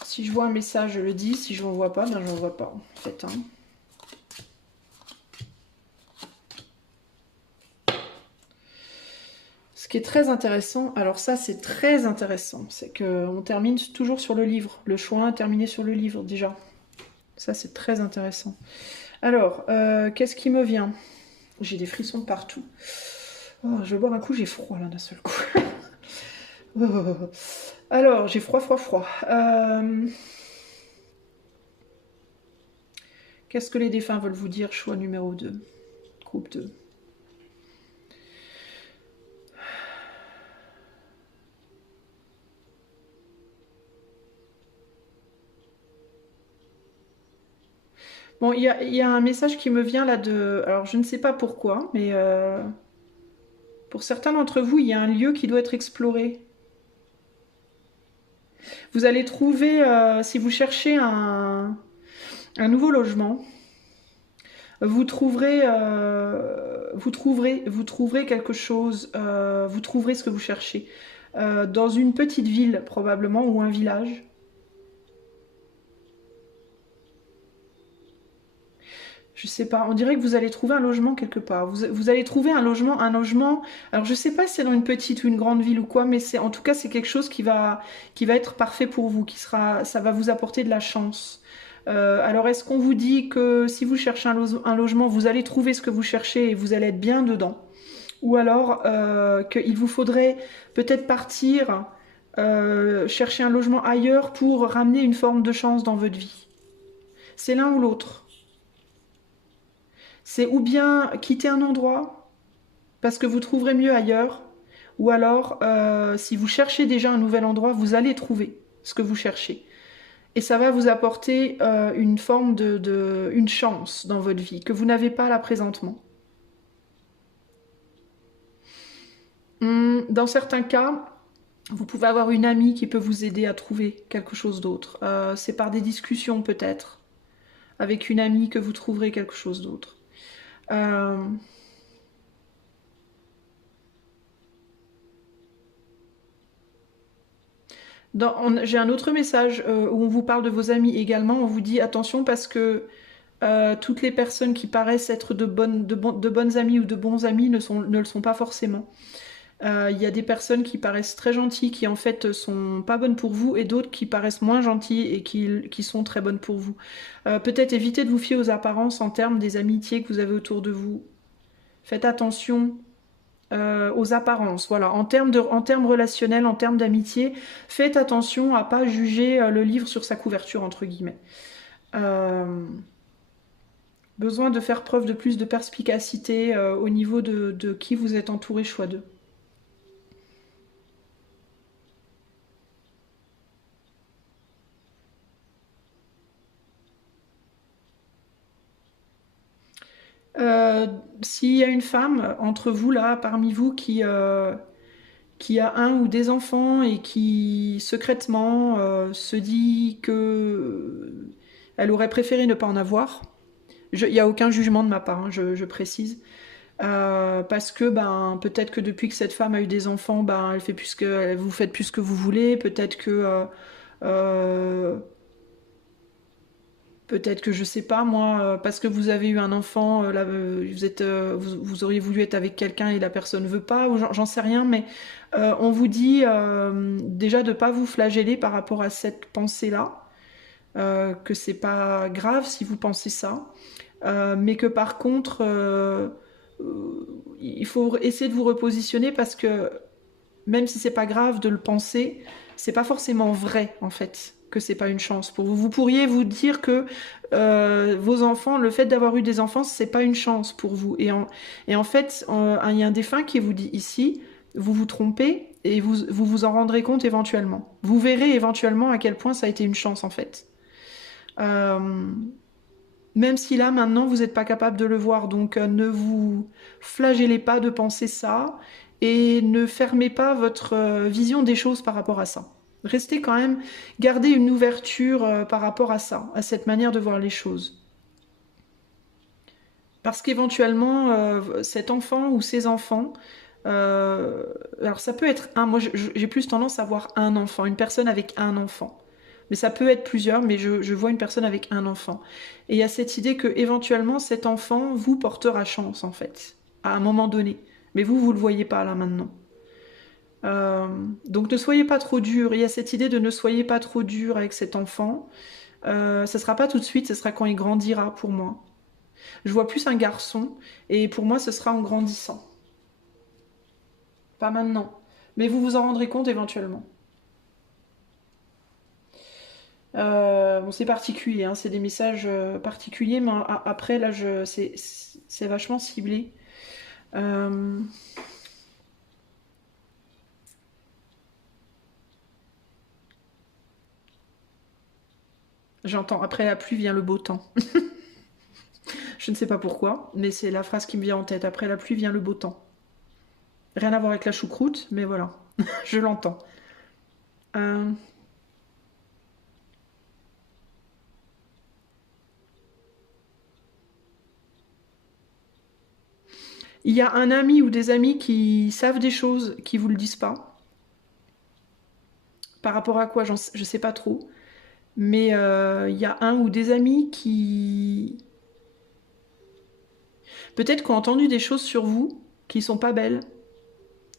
Si je vois un message, je le dis. Si je n'en vois pas, ben je n'en vois pas, en fait. Hein. Ce qui est très intéressant, alors ça c'est très intéressant, c'est qu'on termine toujours sur le livre. Le choix est terminé sur le livre déjà. Ça c'est très intéressant. Alors, qu'est-ce qui me vient? J'ai des frissons partout. Oh, je vais boire un coup, j'ai froid là d'un seul coup. Oh. Alors, j'ai froid. Qu'est-ce que les défunts veulent vous dire? Choix numéro 2, groupe 2. Bon, il y a un message qui me vient là de... Alors, je ne sais pas pourquoi, mais pour certains d'entre vous, il y a un lieu qui doit être exploré. Vous allez trouver, si vous cherchez un nouveau logement, vous trouverez quelque chose, vous trouverez ce que vous cherchez. Dans une petite ville, probablement, ou un village. Je sais pas, on dirait que vous allez trouver un logement quelque part. Vous allez trouver un logement. Alors je sais pas si c'est dans une petite ou une grande ville ou quoi, mais en tout cas c'est quelque chose qui va être parfait pour vous, ça va vous apporter de la chance. Alors est-ce qu'on vous dit que si vous cherchez un logement, vous allez trouver ce que vous cherchez et vous allez être bien dedans? Ou alors qu'il vous faudrait peut-être partir chercher un logement ailleurs pour ramener une forme de chance dans votre vie? C'est l'un ou l'autre. C'est ou bien quitter un endroit parce que vous trouverez mieux ailleurs, ou alors si vous cherchez déjà un nouvel endroit, vous allez trouver ce que vous cherchez. Et ça va vous apporter une forme une chance dans votre vie que vous n'avez pas là présentement. Dans certains cas, vous pouvez avoir une amie qui peut vous aider à trouver quelque chose d'autre. C'est par des discussions peut-être, avec une amie que vous trouverez quelque chose d'autre. Euh, J'ai un autre message où on vous parle de vos amis également. On vous dit attention parce que toutes les personnes qui paraissent être de bonnes amies ou de bons amis ne le sont pas forcément. Il y a des personnes qui paraissent très gentilles, qui en fait sont pas bonnes pour vous, et d'autres qui paraissent moins gentilles et qui sont très bonnes pour vous. Peut-être évitez de vous fier aux apparences en termes des amitiés que vous avez autour de vous. Faites attention aux apparences, voilà. En termes relationnels, en termes d'amitié, faites attention à pas juger le livre sur sa couverture, entre guillemets. Euh, Besoin de faire preuve de plus de perspicacité au niveau de qui vous êtes entouré, choix d'eux. Euh, S'il y a une femme entre vous là, parmi vous, qui a un ou des enfants et qui secrètement se dit que elle aurait préféré ne pas en avoir, il n'y a aucun jugement de ma part, hein, je précise. Parce que ben peut-être que depuis que cette femme a eu des enfants, ben elle fait plus que vous faites plus ce que vous voulez. Euh, Peut-être que je sais pas moi, parce que vous avez eu un enfant, là, vous auriez voulu être avec quelqu'un et la personne veut pas, ou j'en sais rien, mais on vous dit déjà de pas vous flageller par rapport à cette pensée-là, que c'est pas grave si vous pensez ça, mais que par contre, il faut essayer de vous repositionner parce que même si c'est pas grave de le penser, c'est pas forcément vrai en fait que c'est pas une chance pour vous. Vous pourriez vous dire que vos enfants, le fait d'avoir eu des enfants, c'est pas une chance pour vous. Et en fait, il y a un défunt qui vous dit ici, vous vous trompez et vous en rendrez compte éventuellement. Vous verrez éventuellement à quel point ça a été une chance en fait. Euh, Même si là maintenant vous n'êtes pas capable de le voir, donc ne vous flagellez pas de penser ça et ne fermez pas votre vision des choses par rapport à ça. Restez quand même, gardez une ouverture par rapport à ça, à cette manière de voir les choses. Parce qu'éventuellement, cet enfant ou ces enfants, euh, alors ça peut être un, moi j'ai plus tendance à voir un enfant, une personne avec un enfant. Mais ça peut être plusieurs, mais je vois une personne avec un enfant. Et il y a cette idée que éventuellement cet enfant vous portera chance en fait, à un moment donné. Mais vous le voyez pas là maintenant. Euh, donc ne soyez pas trop dur. Il y a cette idée de ne soyez pas trop dur avec cet enfant. Ça sera pas tout de suite, ce sera quand il grandira pour moi. Je vois plus un garçon, et pour moi ce sera en grandissant. Pas maintenant. Mais vous vous en rendrez compte éventuellement. Bon, c'est particulier, hein, c'est des messages particuliers, mais après, là, c'est vachement ciblé. Euh, J'entends, après la pluie vient le beau temps. Je ne sais pas pourquoi, mais c'est la phrase qui me vient en tête. Après la pluie vient le beau temps. Rien à voir avec la choucroute, mais voilà, je l'entends. Euh, il y a un ami ou des amis qui savent des choses qui vous le disent pas. Par rapport à quoi, je sais pas trop. Mais il y a un ou des amis qui peut-être qui ont entendu des choses sur vous qui sont pas belles,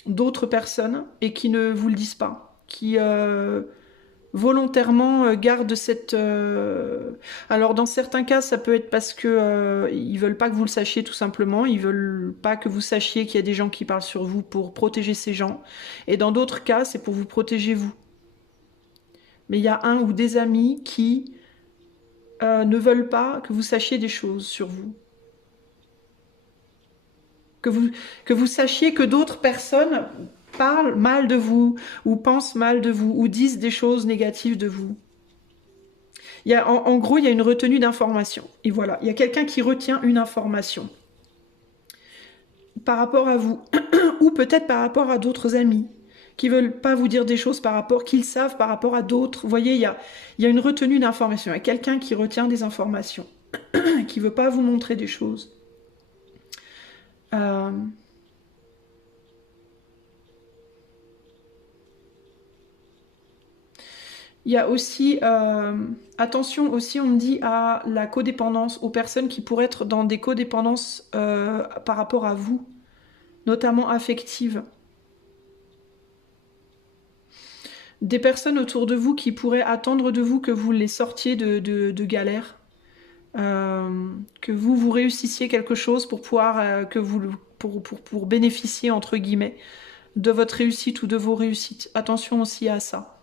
d'autres personnes, et qui ne vous le disent pas, qui volontairement gardent cette. Alors dans certains cas, ça peut être parce que ils veulent pas que vous le sachiez tout simplement, ils veulent pas que vous sachiez qu'il y a des gens qui parlent sur vous pour protéger ces gens, et dans d'autres cas, c'est pour vous protéger vous. Mais il y a un ou des amis qui ne veulent pas que vous sachiez des choses sur vous. Que vous, que vous sachiez que d'autres personnes parlent mal de vous, ou pensent mal de vous, ou disent des choses négatives de vous. En gros, il y a une retenue d'information. Et voilà, il y a quelqu'un qui retient une information par rapport à vous, ou peut-être par rapport à d'autres amis, qui veulent pas vous dire des choses qu'ils savent par rapport à d'autres. Vous voyez, il y a une retenue d'information. Il y a quelqu'un qui retient des informations, qui veut pas vous montrer des choses. Euh, Il y a aussi, attention aussi, on me dit à la codépendance, aux personnes qui pourraient être dans des codépendances par rapport à vous, notamment affectives. Des personnes autour de vous qui pourraient attendre de vous que vous les sortiez de galères, que vous réussissiez quelque chose pour pouvoir, pour bénéficier, entre guillemets, de votre réussite ou de vos réussites. Attention aussi à ça.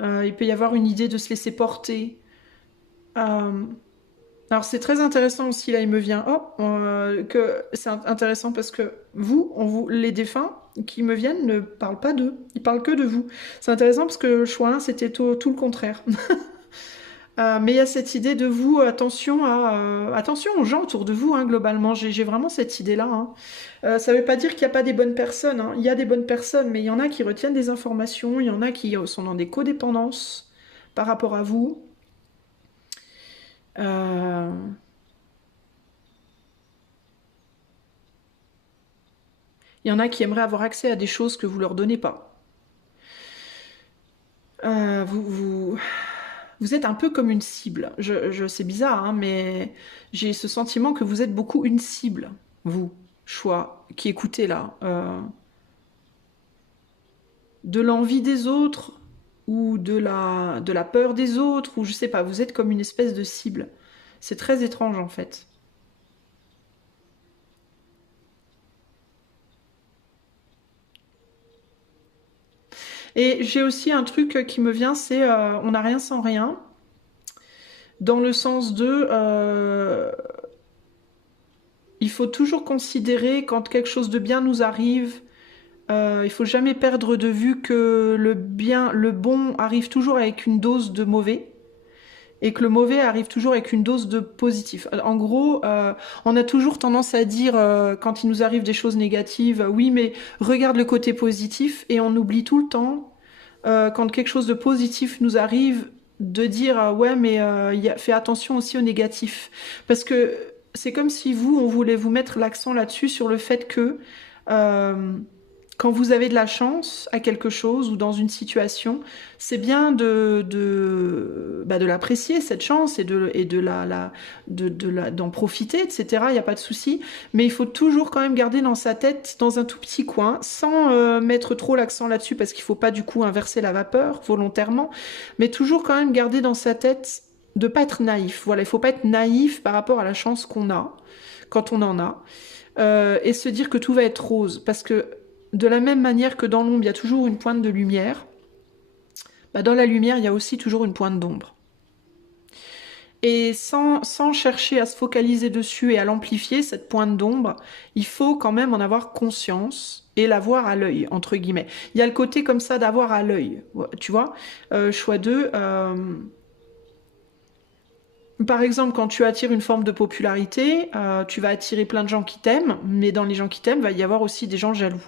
Il peut y avoir une idée de se laisser porter. Alors c'est très intéressant aussi, là il me vient, que c'est intéressant parce que les défunts qui me viennent ne parlent pas d'eux, ils parlent que de vous. C'est intéressant parce que le choix 1 c'était tout le contraire. Mais il y a cette idée de vous, attention aux gens autour de vous, hein, globalement, j'ai vraiment cette idée-là. Hein. Ça ne veut pas dire qu'il n'y a pas des bonnes personnes, hein. Il y a des bonnes personnes, mais il y en a qui retiennent des informations, il y en a qui sont dans des codépendances par rapport à vous. Il y en a qui aimeraient avoir accès à des choses que vous leur donnez pas. Vous êtes un peu comme une cible. C'est bizarre, hein, mais j'ai ce sentiment que vous êtes beaucoup une cible, vous, choix, qui écoutez là. De l'envie des autres, ou de la peur des autres, ou je sais pas, vous êtes comme une espèce de cible. C'est très étrange en fait. Et j'ai aussi un truc qui me vient, c'est on n'a rien sans rien. Dans le sens de... il faut toujours considérer quand quelque chose de bien nous arrive, il faut jamais perdre de vue que le bon arrive toujours avec une dose de mauvais. Et que le mauvais arrive toujours avec une dose de positif. En gros, on a toujours tendance à dire, quand il nous arrive des choses négatives, oui, mais regarde le côté positif, et on oublie tout le temps, quand quelque chose de positif nous arrive, de dire, ouais, mais fais attention aussi au négatif. Parce que c'est comme si on voulait vous mettre l'accent là-dessus, sur le fait que... quand vous avez de la chance à quelque chose ou dans une situation, c'est bien de l'apprécier, cette chance, et d'en profiter, etc. Il n'y a pas de souci. Mais il faut toujours quand même garder dans sa tête, dans un tout petit coin, sans mettre trop l'accent là-dessus, parce qu'il ne faut pas du coup inverser la vapeur volontairement, mais toujours quand même garder dans sa tête de ne pas être naïf. Voilà, il ne faut pas être naïf par rapport à la chance qu'on a, quand on en a, et se dire que tout va être rose. Parce que de la même manière que dans l'ombre, il y a toujours une pointe de lumière, dans la lumière, il y a aussi toujours une pointe d'ombre. Et sans chercher à se focaliser dessus et à l'amplifier, cette pointe d'ombre, il faut quand même en avoir conscience et la voir à l'œil, entre guillemets. Il y a le côté comme ça d'avoir à l'œil, tu vois. Choix 2, par exemple, quand tu attires une forme de popularité, tu vas attirer plein de gens qui t'aiment, mais dans les gens qui t'aiment, il va y avoir aussi des gens jaloux.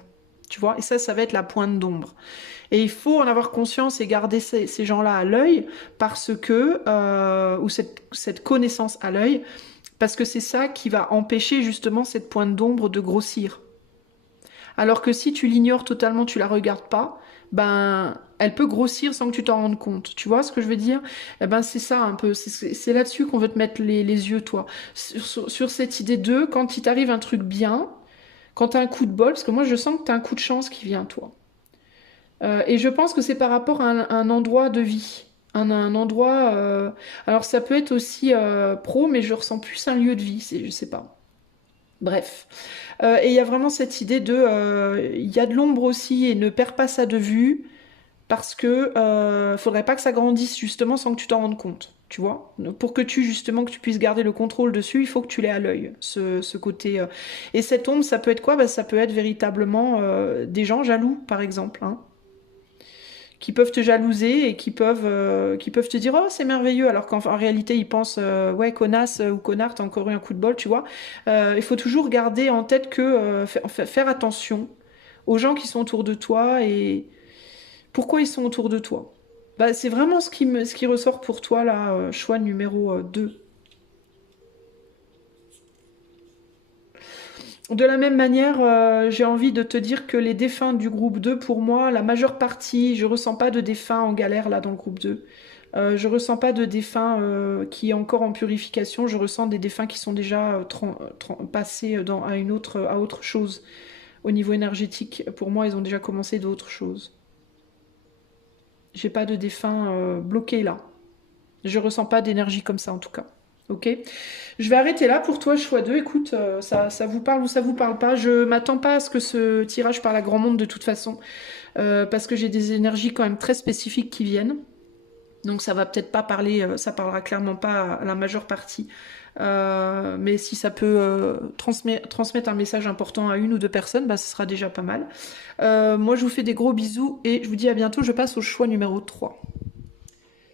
Tu vois, et ça va être la pointe d'ombre. Et il faut en avoir conscience et garder ces gens-là à l'œil, parce que, ou cette connaissance à l'œil, parce que c'est ça qui va empêcher justement cette pointe d'ombre de grossir. Alors que si tu l'ignores totalement, tu la regardes pas, elle peut grossir sans que tu t'en rendes compte. Tu vois ce que je veux dire? C'est ça un peu, c'est là-dessus qu'on veut te mettre les yeux, toi. Sur cette idée de, quand il t'arrive un truc bien, quand tu as un coup de bol, parce que moi je sens que tu as un coup de chance qui vient, toi. Et je pense que c'est par rapport à un endroit de vie. Un endroit... alors ça peut être aussi pro, mais je ressens plus un lieu de vie, je sais pas. Bref. Et il y a vraiment cette idée de... il y a de l'ombre aussi, et ne perds pas ça de vue, parce que faudrait pas que ça grandisse justement sans que tu t'en rendes compte. Tu vois, pour que justement que tu puisses garder le contrôle dessus, il faut que tu l'aies à l'œil, ce côté. Et cette ombre, ça peut être quoi? Bah, ça peut être véritablement des gens jaloux, par exemple, hein, qui peuvent te jalouser et qui peuvent te dire oh c'est merveilleux, alors qu'en réalité ils pensent ouais connasse ou connard, t'as encore eu un coup de bol, tu vois. Il faut toujours garder en tête que faire attention aux gens qui sont autour de toi et pourquoi ils sont autour de toi. Bah, c'est vraiment ce qui ressort pour toi là, choix numéro 2. De la même manière, j'ai envie de te dire que les défunts du groupe 2, pour moi, la majeure partie, je ressens pas de défunts en galère là dans le groupe 2. Je ressens pas de défunts qui est encore en purification, je ressens des défunts qui sont déjà passés à autre chose. Au niveau énergétique, pour moi, ils ont déjà commencé d'autres choses. J'ai pas de défunts bloqués là. Je ressens pas d'énergie comme ça en tout cas. Ok. Je vais arrêter là pour toi, choix 2. Écoute, ça vous parle ou ça vous parle pas. Je m'attends pas à ce que ce tirage parle à grand monde de toute façon. Parce que j'ai des énergies quand même très spécifiques qui viennent. Donc ça va peut-être pas parler, ça parlera clairement pas à la majeure partie. Mais si ça peut transmettre un message important à une ou deux personnes, bah, ce sera déjà pas mal. Moi je vous fais des gros bisous et je vous dis à bientôt. Je passe au choix numéro 3.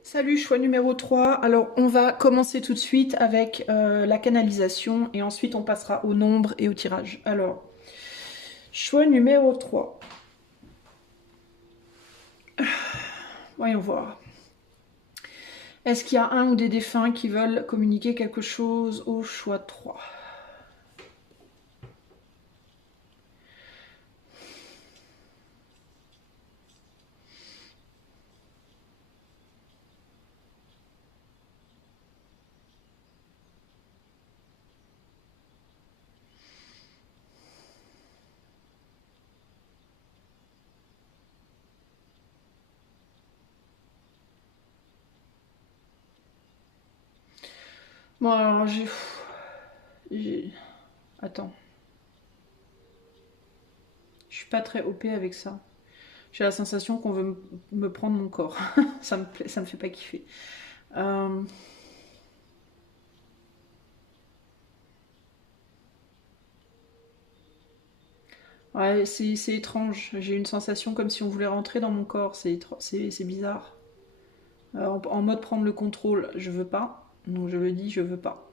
Salut, choix numéro 3. Alors, on va commencer tout de suite avec la canalisation et ensuite on passera au nombre et au tirage. Alors, choix numéro 3. Voyons voir. Est-ce qu'il y a un ou des défunts qui veulent communiquer quelque chose au choix 3? Bon, alors Attends. Je suis pas très OP avec ça. J'ai la sensation qu'on veut me prendre mon corps. Ça me fait pas kiffer. Euh, Ouais, c'est étrange. J'ai une sensation comme si on voulait rentrer dans mon corps. C'est bizarre. En mode prendre le contrôle, je veux pas. Donc je le dis, je veux pas.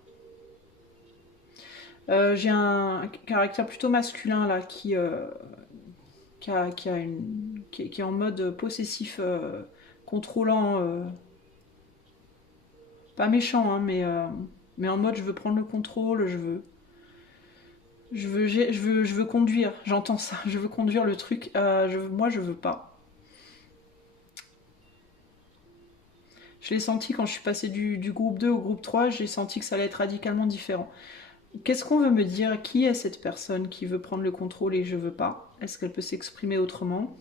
J'ai un caractère plutôt masculin là qui est en mode possessif, contrôlant, pas méchant, hein, mais en mode je veux prendre le contrôle, je veux conduire. J'entends ça, je veux conduire le truc. Moi, je veux pas. Je l'ai senti quand je suis passée du groupe 2 au groupe 3, j'ai senti que ça allait être radicalement différent. Qu'est-ce qu'on veut me dire? Qui est cette personne qui veut prendre le contrôle et je veux pas? Est-ce qu'elle peut s'exprimer autrement?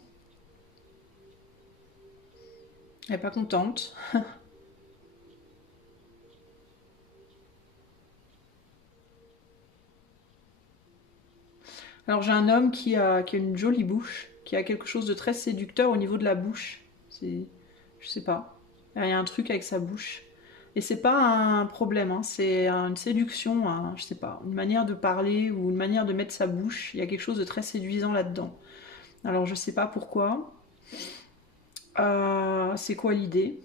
Elle est pas contente. Alors j'ai un homme qui a une jolie bouche, qui a quelque chose de très séducteur au niveau de la bouche. Je sais pas. Il y a un truc avec sa bouche. Et c'est pas un problème, hein, c'est une séduction, je sais pas, une manière de parler ou une manière de mettre sa bouche. Il y a quelque chose de très séduisant là-dedans. Alors je sais pas pourquoi. C'est quoi l'idée?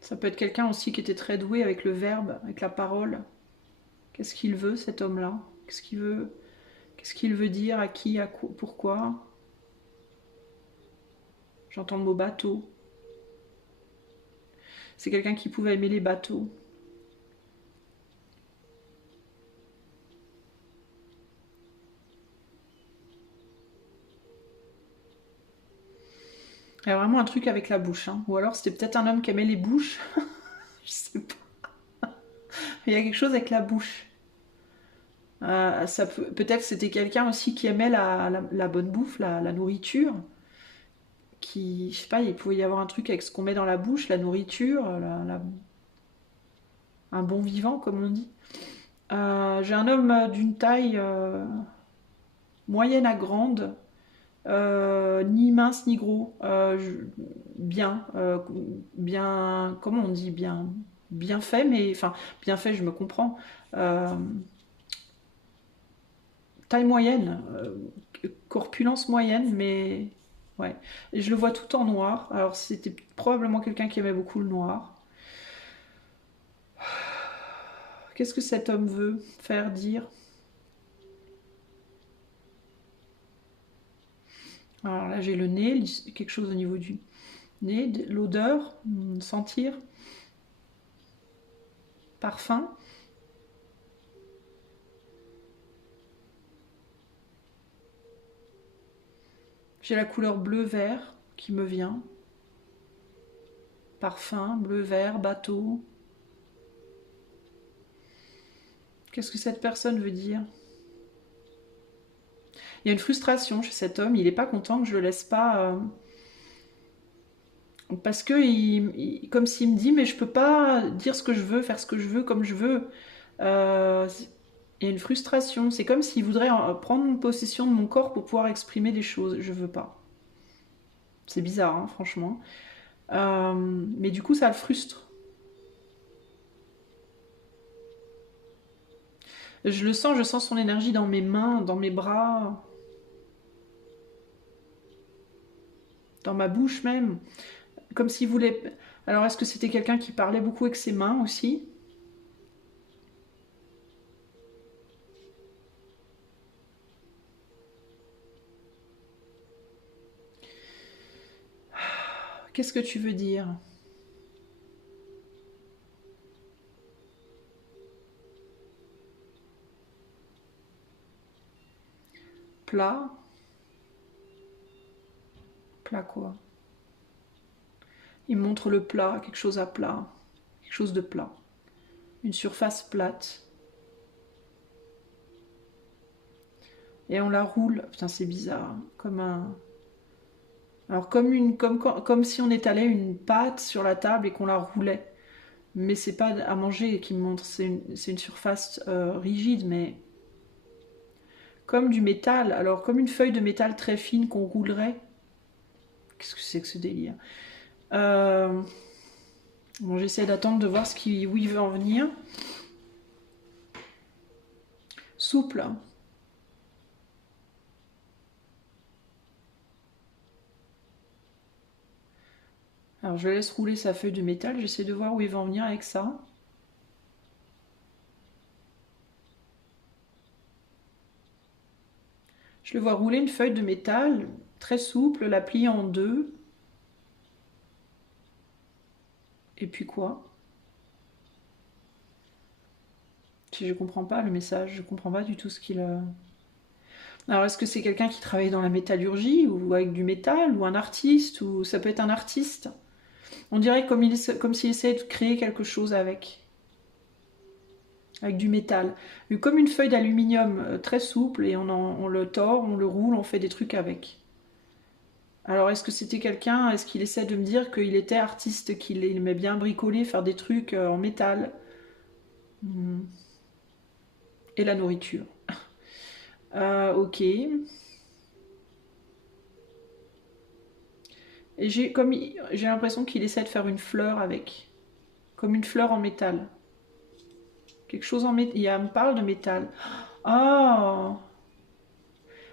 Ça peut être quelqu'un aussi qui était très doué avec le verbe, avec la parole. Qu'est-ce qu'il veut cet homme-là? Qu'est-ce qu'il veut dire? À qui? À quoi? Pourquoi? J'entends le mot bateau. C'est quelqu'un qui pouvait aimer les bateaux. Il y a vraiment un truc avec la bouche, hein. Ou alors c'était peut-être un homme qui aimait les bouches. Je sais pas. Il y a quelque chose avec la bouche. Peut-être que c'était quelqu'un aussi qui aimait la bonne bouffe, la nourriture. Je sais pas, il pouvait y avoir un truc avec ce qu'on met dans la bouche, la nourriture, un bon vivant, comme on dit. J'ai un homme d'une taille moyenne à grande, Ni mince ni gros. Bien, bien, comment on dit bien, bien fait, mais enfin, bien fait, je me comprends. Euh, Taille moyenne, corpulence moyenne, mais ouais. Et je le vois tout en noir. Alors c'était probablement quelqu'un qui aimait beaucoup le noir. Qu'est-ce que cet homme veut faire dire? Alors là, j'ai le nez, quelque chose au niveau du nez, l'odeur, sentir, parfum. J'ai la couleur bleu-vert qui me vient. Parfum, bleu-vert, bateau. Qu'est-ce que cette personne veut dire? Il y a une frustration chez cet homme, il n'est pas content que je le laisse pas. Parce que, comme s'il me dit, mais je peux pas dire ce que je veux, faire ce que je veux, comme je veux. Euh, il y a une frustration. C'est comme s'il voudrait prendre possession de mon corps pour pouvoir exprimer des choses. Je veux pas. C'est bizarre, hein, franchement. Mais du coup, ça le frustre. Je sens son énergie dans mes mains, dans mes bras, dans ma bouche même. Comme s'il voulait. Alors, est-ce que c'était quelqu'un qui parlait beaucoup avec ses mains aussi? Qu'est-ce que tu veux dire? Plat? Plat quoi? Il me montre le plat, quelque chose à plat. Quelque chose de plat. Une surface plate. Et on la roule. Putain, c'est bizarre, hein. Comme un. Alors, comme si on étalait une pâte sur la table et qu'on la roulait. Mais c'est pas à manger qui me montre, c'est une surface rigide, mais comme du métal. Alors, comme une feuille de métal très fine qu'on roulerait. Qu'est-ce que c'est que ce délire? euh... Bon, j'essaie d'attendre de voir où il veut en venir. Souple. Alors, je laisse rouler sa feuille de métal. J'essaie de voir où il va en venir avec ça. Je le vois rouler une feuille de métal très souple, la plier en deux. Et puis quoi? Si je comprends pas le message, je comprends pas du tout ce qu'il a. Alors est-ce que c'est quelqu'un qui travaille dans la métallurgie ou avec du métal ou un artiste ou ça peut être un artiste? On dirait comme s'il essayait de créer quelque chose avec du métal. Comme une feuille d'aluminium très souple et on le tord, on le roule, on fait des trucs avec. Alors est-ce que c'était quelqu'un, est-ce qu'il essaie de me dire qu'il était artiste, qu'il aimait bien bricoler, faire des trucs en métal? Hmm. Et la nourriture. Ok. Et j'ai l'impression qu'il essaie de faire une fleur avec. Comme une fleur en métal. Quelque chose en métal. Il me parle de métal. Oh.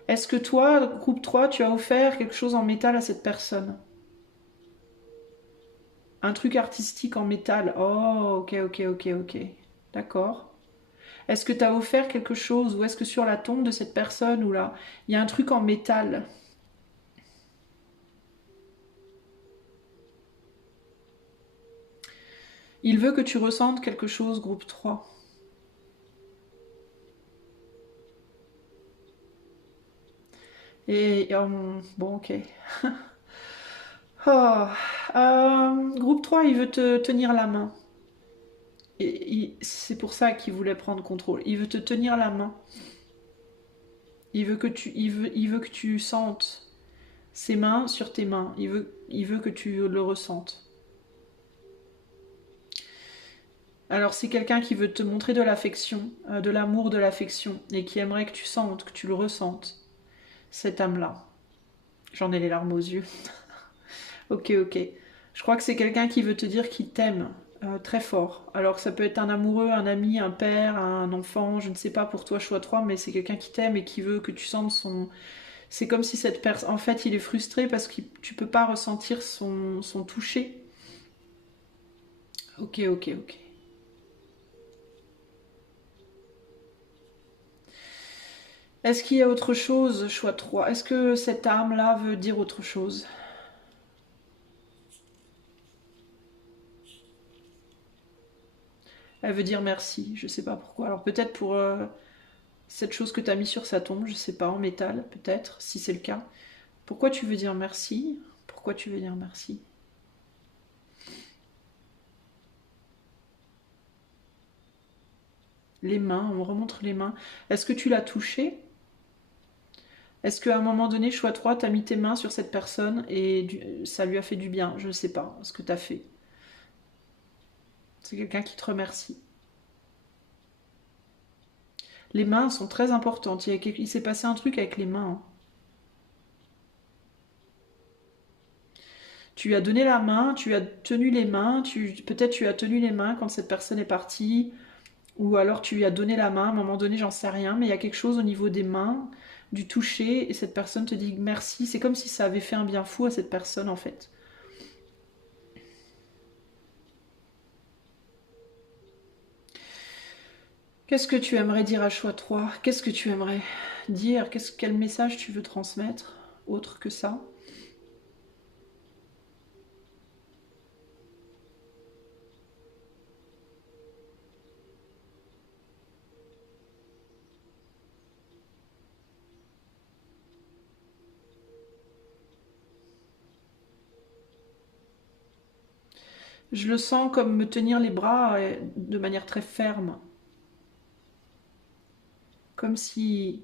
Est-ce que toi, groupe 3, tu as offert quelque chose en métal à cette personne? Un truc artistique en métal. Oh, ok, ok, ok, ok. D'accord. Est-ce que tu as offert quelque chose ou est-ce que sur la tombe de cette personne ou là, il y a un truc en métal? Il veut que tu ressentes quelque chose, groupe 3. Et bon, ok. Oh, groupe 3, il veut te tenir la main. Et c'est pour ça qu'il voulait prendre contrôle. Il veut te tenir la main. Il veut que tu sentes ses mains sur tes mains. Il veut que tu le ressentes. Alors c'est quelqu'un qui veut te montrer de l'affection, de l'amour, de l'affection, et qui aimerait que tu sentes, que tu le ressentes, cette âme-là. J'en ai les larmes aux yeux. Ok, ok. Je crois que c'est quelqu'un qui veut te dire qu'il t'aime très fort. Alors ça peut être un amoureux, un ami, un père, un enfant, je ne sais pas pour toi choix 3, mais c'est quelqu'un qui t'aime et qui veut que tu sentes son... C'est comme si cette personne... En fait, il est frustré parce que tu peux pas ressentir son toucher. Ok, ok, ok. Est-ce qu'il y a autre chose, choix 3? Est-ce que cette âme-là veut dire autre chose? Elle veut dire merci, je sais pas pourquoi. Alors peut-être pour cette chose que tu as mis sur sa tombe, je sais pas, en métal, peut-être, si c'est le cas. Pourquoi tu veux dire merci? Pourquoi tu veux dire merci? Les mains, on me remontre les mains. Est-ce que tu l'as touché? Est-ce qu'à un moment donné, choix 3, tu as mis tes mains sur cette personne et ça lui a fait du bien? Je ne sais pas ce que tu as fait. C'est quelqu'un qui te remercie. Les mains sont très importantes. Il s'est passé un truc avec les mains, hein. Tu lui as donné la main, tu as tenu les mains, peut-être tu as tenu les mains quand cette personne est partie, ou alors tu lui as donné la main, à un moment donné, j'en sais rien, mais il y a quelque chose au niveau des mains, du toucher, et cette personne te dit merci. C'est comme si ça avait fait un bien fou à cette personne, en fait. Qu'est-ce que tu aimerais dire à choix 3? Qu'est-ce que tu aimerais dire? Quel message tu veux transmettre, autre que ça? Je le sens comme me tenir les bras de manière très ferme, comme si,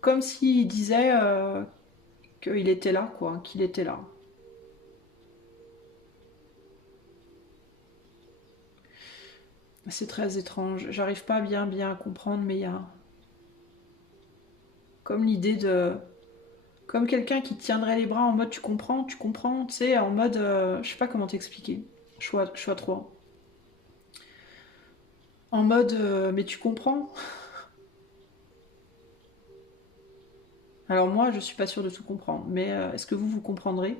comme s'il disait qu'il était là, quoi, qu'il était là. C'est très étrange. J'arrive pas bien à comprendre, mais il y a comme l'idée de, comme quelqu'un qui tiendrait les bras en mode tu comprends, tu sais, en mode, je sais pas comment t'expliquer. Choix 3. En mode, mais tu comprends. Alors moi, je suis pas sûre de tout comprendre, mais est-ce que vous comprendrez?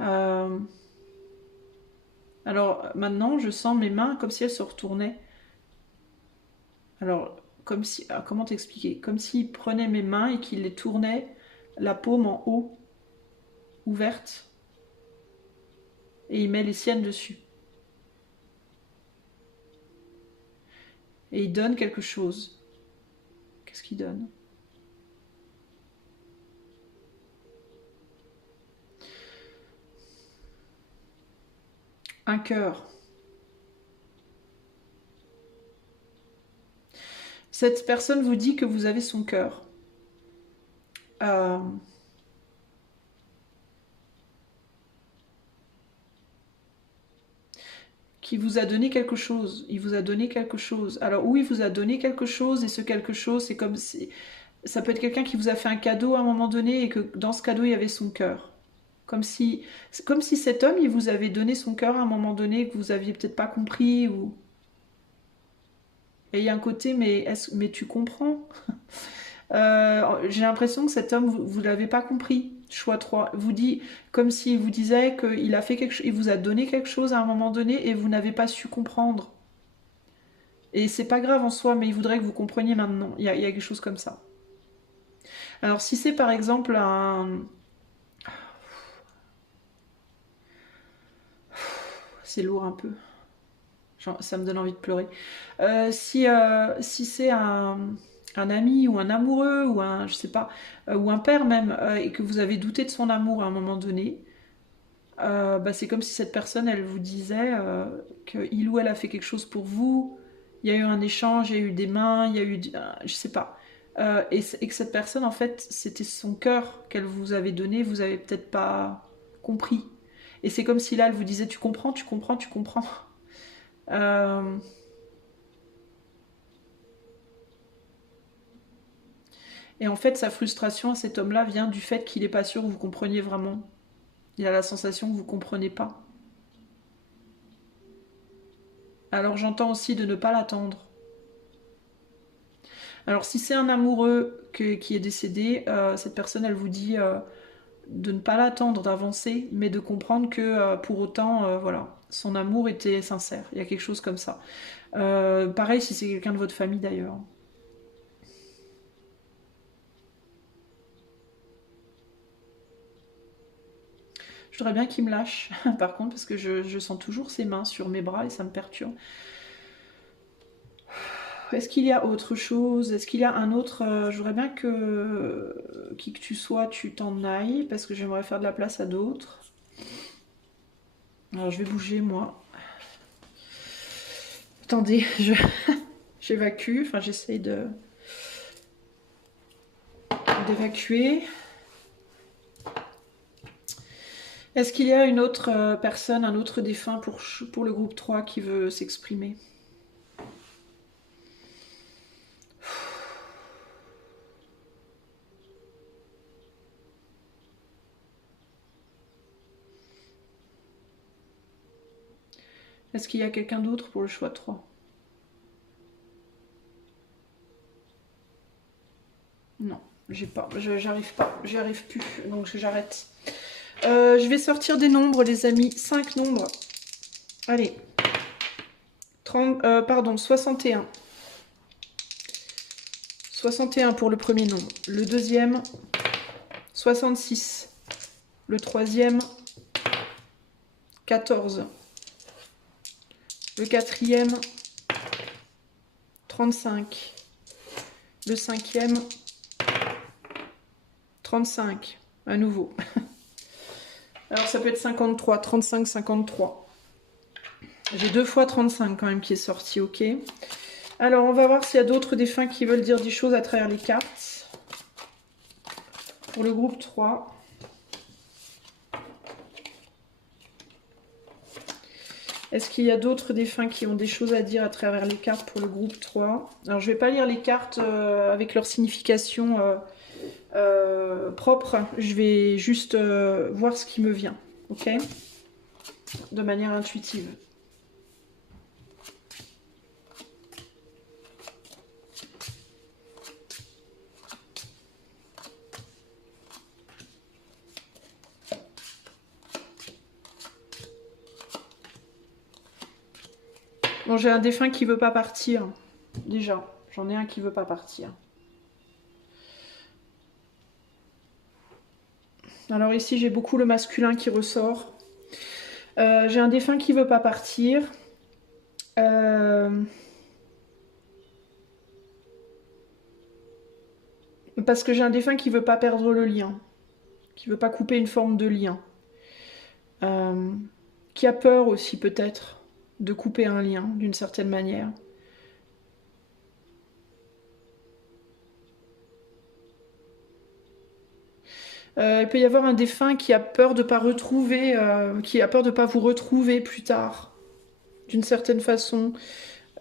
Euh, Alors maintenant, je sens mes mains comme si elles se retournaient. Alors, comme si, comment t'expliquer? Comme s'il prenait mes mains et qu'il les tournait, la paume en haut, ouverte, et il met les siennes dessus. Et il donne quelque chose. Qu'est-ce qu'il donne? Un cœur. Cette personne vous dit que vous avez son cœur. Euh, qui vous a donné quelque chose. Il vous a donné quelque chose. Alors oui, il vous a donné quelque chose et ce quelque chose, c'est comme si... Ça peut être quelqu'un qui vous a fait un cadeau à un moment donné et que dans ce cadeau, il y avait son cœur. Comme si cet homme, il vous avait donné son cœur à un moment donné que vous aviez peut-être pas compris. Ou... Et il y a un côté, mais tu comprends? J'ai l'impression que cet homme, vous l'avez pas compris. Choix 3 vous dit, comme s'il vous disait qu'il a fait quelque chose, il vous a donné quelque chose à un moment donné et vous n'avez pas su comprendre. Et c'est pas grave en soi, mais il voudrait que vous compreniez maintenant. Il y a quelque chose comme ça. Alors si c'est par exemple un... C'est lourd un peu. Ça me donne envie de pleurer. Si c'est un ami ou un amoureux ou un, je sais pas, ou un père même, et que vous avez douté de son amour à un moment donné, bah, c'est comme si cette personne, elle vous disait qu'il ou elle a fait quelque chose pour vous, il y a eu un échange, il y a eu des mains, il y a eu, je sais pas. Et que cette personne, en fait, c'était son cœur qu'elle vous avait donné, vous avez peut-être pas compris. Et c'est comme si là, elle vous disait, tu comprends, tu comprends, tu comprends. Euh, Et en fait, sa frustration à cet homme-là vient du fait qu'il n'est pas sûr que vous compreniez vraiment. Il a la sensation que vous ne comprenez pas. Alors j'entends aussi de ne pas l'attendre. Alors si c'est un amoureux qui est décédé, cette personne, elle vous dit de ne pas l'attendre, d'avancer, mais de comprendre que pour autant, voilà, son amour était sincère. Il y a quelque chose comme ça. Pareil si c'est quelqu'un de votre famille d'ailleurs. Je voudrais bien qu'il me lâche, par contre, parce que je sens toujours ses mains sur mes bras et ça me perturbe. Est-ce qu'il y a autre chose? Est-ce qu'il y a un autre... je voudrais bien que... Qui que tu sois, tu t'en ailles, parce que j'aimerais faire de la place à d'autres. Alors je vais bouger, moi. Attendez, j'évacue, enfin j'essaye d'évacuer. Est-ce qu'il y a une autre personne, un autre défunt pour le groupe 3 qui veut s'exprimer? Est-ce qu'il y a quelqu'un d'autre pour le choix 3? Non, j'arrive pas, j'y arrive plus, donc j'arrête. Je vais sortir des nombres, les amis. 5 nombres. Allez. 61. 61 pour le premier nombre. Le deuxième, 66. Le troisième, 14. Le quatrième, 35. Le cinquième, 35. À nouveau. Alors ça peut être 53, 35, 53. J'ai 2 fois 35 quand même qui est sorti, ok. Alors on va voir s'il y a d'autres défunts qui veulent dire des choses à travers les cartes. Pour le groupe 3. Est-ce qu'il y a d'autres défunts qui ont des choses à dire à travers les cartes pour le groupe 3? Alors je ne vais pas lire les cartes avec leur signification propre. Je vais juste voir ce qui me vient, ok? De manière intuitive. Bon, j'ai un défunt qui veut pas partir. Déjà, j'en ai un qui veut pas partir. Alors ici, j'ai beaucoup le masculin qui ressort. J'ai un défunt qui veut pas partir. Parce que j'ai un défunt qui veut pas perdre le lien. Qui veut pas couper une forme de lien. Qui a peur aussi peut-être de couper un lien d'une certaine manière. Il peut y avoir un défunt qui a peur de pas retrouver, qui a peur de pas vous retrouver plus tard, d'une certaine façon,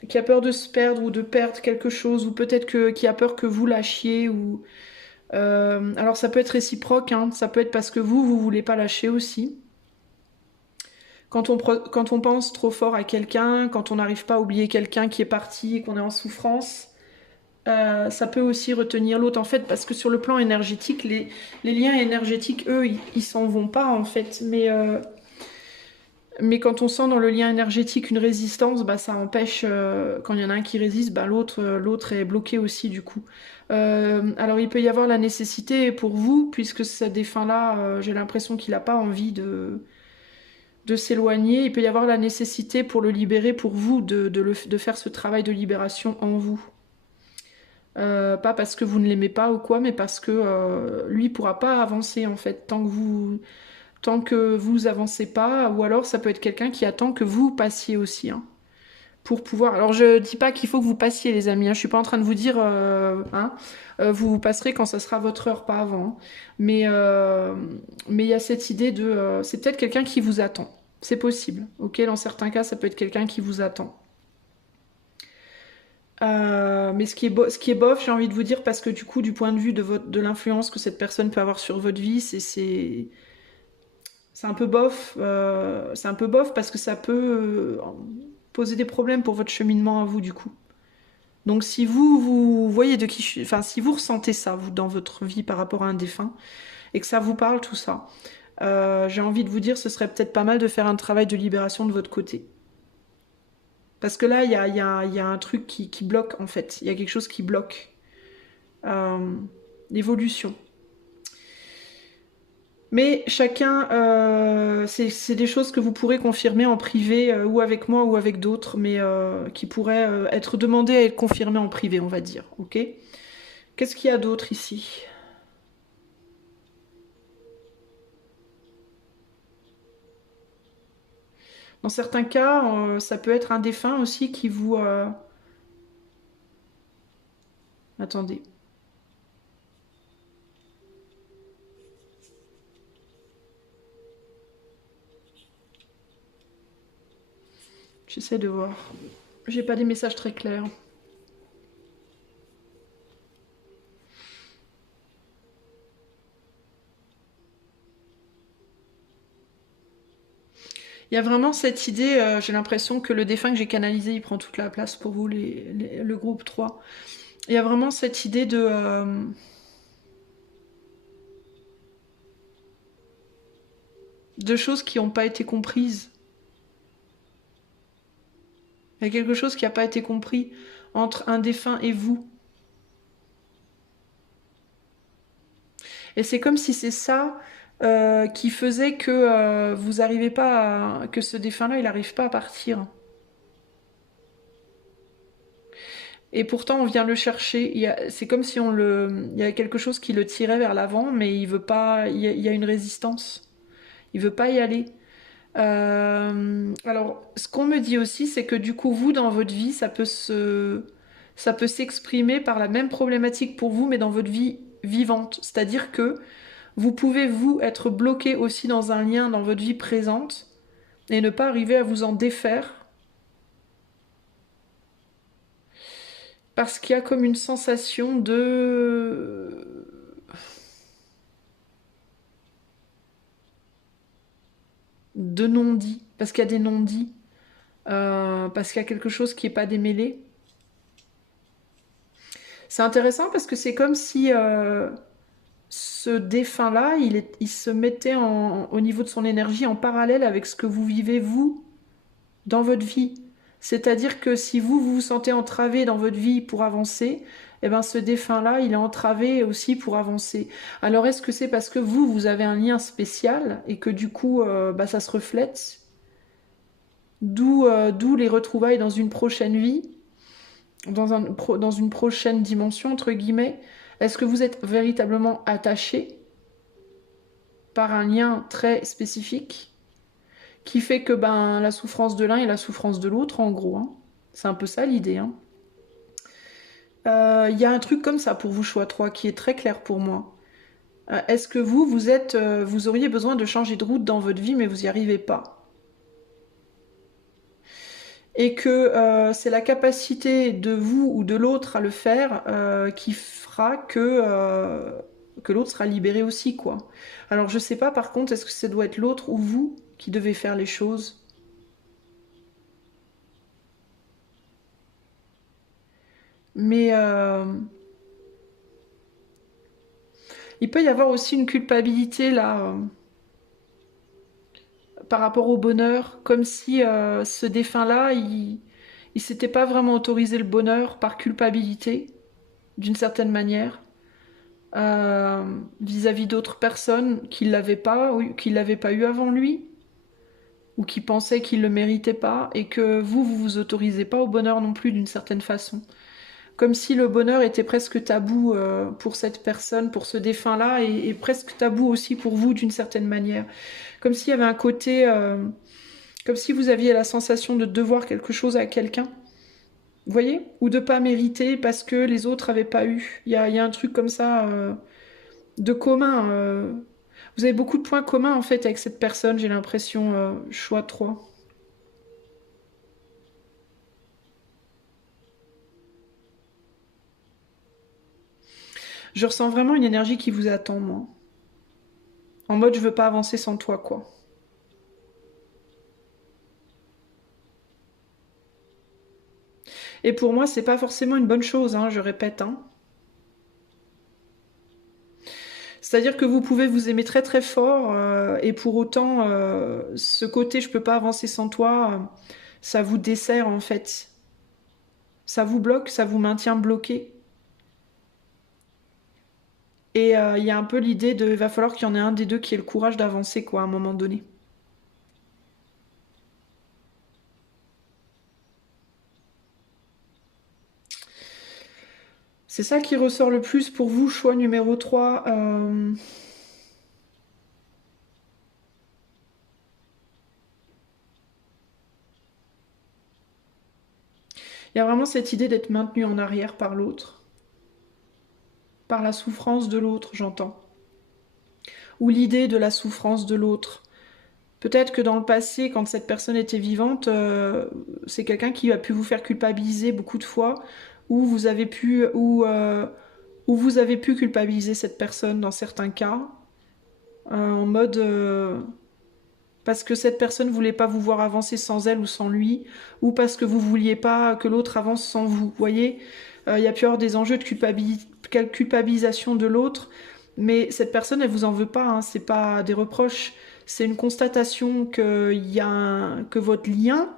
qui a peur de se perdre ou de perdre quelque chose, ou peut-être qui a peur que vous lâchiez, ou alors ça peut être réciproque, hein, ça peut être parce que vous voulez pas lâcher aussi. Quand on pense trop fort à quelqu'un, quand on n'arrive pas à oublier quelqu'un qui est parti et qu'on est en souffrance, ça peut aussi retenir l'autre en fait, parce que sur le plan énergétique, les liens énergétiques, eux, ils s'en vont pas en fait, mais quand on sent dans le lien énergétique une résistance, bah, ça empêche, quand il y en a un qui résiste, bah, l'autre est bloqué aussi du coup. Alors il peut y avoir la nécessité pour vous, puisque ce défunt-là, j'ai l'impression qu'il n'a pas envie de s'éloigner, il peut y avoir la nécessité pour le libérer, pour vous, de faire ce travail de libération en vous. Pas parce que vous ne l'aimez pas ou quoi, mais parce que lui ne pourra pas avancer en fait tant que vous avancez pas, ou alors ça peut être quelqu'un qui attend que vous passiez aussi, hein, pour pouvoir. Alors je dis pas qu'il faut que vous passiez les amis, hein, je suis pas en train de vous dire vous passerez quand ça sera votre heure, pas avant, hein. Mais il y a cette idée de c'est peut-être quelqu'un qui vous attend, c'est possible, ok, dans certains cas ça peut être quelqu'un qui vous attend. Mais ce qui est bof, j'ai envie de vous dire, parce que du coup, du point de vue de l'influence que cette personne peut avoir sur votre vie, c'est un peu bof. C'est un peu bof parce que ça peut poser des problèmes pour votre cheminement à vous, du coup. Donc si vous voyez de qui je suis, enfin si vous ressentez ça, vous, dans votre vie par rapport à un défunt, et que ça vous parle, tout ça, j'ai envie de vous dire, ce serait peut-être pas mal de faire un travail de libération de votre côté. Parce que là, il y a un truc qui bloque, en fait. Il y a quelque chose qui bloque euh, l'évolution. Mais chacun, c'est des choses que vous pourrez confirmer en privé, ou avec moi ou avec d'autres, mais qui pourraient être demandées à être confirmées en privé, on va dire. Ok? Qu'est-ce qu'il y a d'autre ici? Dans certains cas, ça peut être un défunt aussi qui vous... Attendez. J'essaie de voir. J'ai pas des messages très clairs. Il y a vraiment cette idée, j'ai l'impression que le défunt que j'ai canalisé, il prend toute la place pour vous, le groupe 3. Il y a vraiment cette idée de choses qui n'ont pas été comprises. Il y a quelque chose qui n'a pas été compris entre un défunt et vous. Et c'est comme si c'est ça qui faisait que vous n'arrivez pas que ce défunt-là, il n'arrive pas à partir. Et pourtant, on vient le chercher. C'est comme si il y a quelque chose qui le tirait vers l'avant, mais il veut pas. Il y a une résistance. Il veut pas y aller. Alors, ce qu'on me dit aussi, c'est que du coup, vous, dans votre vie, ça peut s'exprimer par la même problématique pour vous, mais dans votre vie vivante. C'est-à-dire que vous pouvez, vous, être bloqué aussi dans un lien dans votre vie présente et ne pas arriver à vous en défaire parce qu'il y a comme une sensation de non-dit, parce qu'il y a des non-dits, parce qu'il y a quelque chose qui n'est pas démêlé. C'est intéressant parce que c'est comme si ce défunt-là, il se mettait au niveau de son énergie en parallèle avec ce que vous vivez, vous, dans votre vie. C'est-à-dire que si vous vous sentez entravé dans votre vie pour avancer, eh ben ce défunt-là, il est entravé aussi pour avancer. Alors est-ce que c'est parce que vous avez un lien spécial et que du coup, bah, ça se reflète, d'où les retrouvailles dans une prochaine vie, dans une prochaine dimension, entre guillemets. Est-ce que vous êtes véritablement attaché par un lien très spécifique qui fait que ben, la souffrance de l'un et la souffrance de l'autre, en gros. Hein. C'est un peu ça l'idée. Hein. Y a un truc comme ça pour vous, choix 3, qui est très clair pour moi. Est-ce que vous auriez besoin de changer de route dans votre vie, mais vous n'y arrivez pas? Et que c'est la capacité de vous ou de l'autre à le faire qui fera que l'autre sera libéré aussi, quoi. Alors je sais pas par contre, est-ce que ça doit être l'autre ou vous qui devez faire les choses? Mais il peut y avoir aussi une culpabilité là par rapport au bonheur, comme si ce défunt-là, il s'était pas vraiment autorisé le bonheur par culpabilité, d'une certaine manière, vis-à-vis d'autres personnes qui l'avaient pas, ou qui l'avaient pas eu avant lui, ou qui pensaient qu'il le méritait pas, et que vous vous autorisez pas au bonheur non plus d'une certaine façon. Comme si le bonheur était presque tabou pour cette personne, pour ce défunt-là, et presque tabou aussi pour vous d'une certaine manière. Comme s'il y avait un côté, comme si vous aviez la sensation de devoir quelque chose à quelqu'un, vous voyez? Ou de pas mériter parce que les autres avaient pas eu. Il y a un truc comme ça de commun. Vous avez beaucoup de points communs en fait avec cette personne, j'ai l'impression, choix 3. Je ressens vraiment une énergie qui vous attend, moi. En mode, je veux pas avancer sans toi, quoi. Et pour moi, c'est pas forcément une bonne chose, hein, je répète, hein. C'est-à-dire que vous pouvez vous aimer très très fort et pour autant, ce côté je peux pas avancer sans toi, ça vous dessert en fait. Ça vous bloque, ça vous maintient bloqué. Et il y a un peu l'idée de, il va falloir qu'il y en ait un des deux qui ait le courage d'avancer quoi à un moment donné. C'est ça qui ressort le plus pour vous, choix numéro 3. Il y a vraiment cette idée d'être maintenu en arrière par l'autre, par la souffrance de l'autre, j'entends. Ou l'idée de la souffrance de l'autre. Peut-être que dans le passé, quand cette personne était vivante, c'est quelqu'un qui a pu vous faire culpabiliser beaucoup de fois, ou vous avez pu culpabiliser cette personne dans certains cas, en mode parce que cette personne voulait pas vous voir avancer sans elle ou sans lui, ou parce que vous vouliez pas que l'autre avance sans vous. Vous voyez, il y a pu y avoir des enjeux de culpabilisation de l'autre, mais cette personne, elle vous en veut pas, hein, c'est pas des reproches, c'est une constatation que votre lien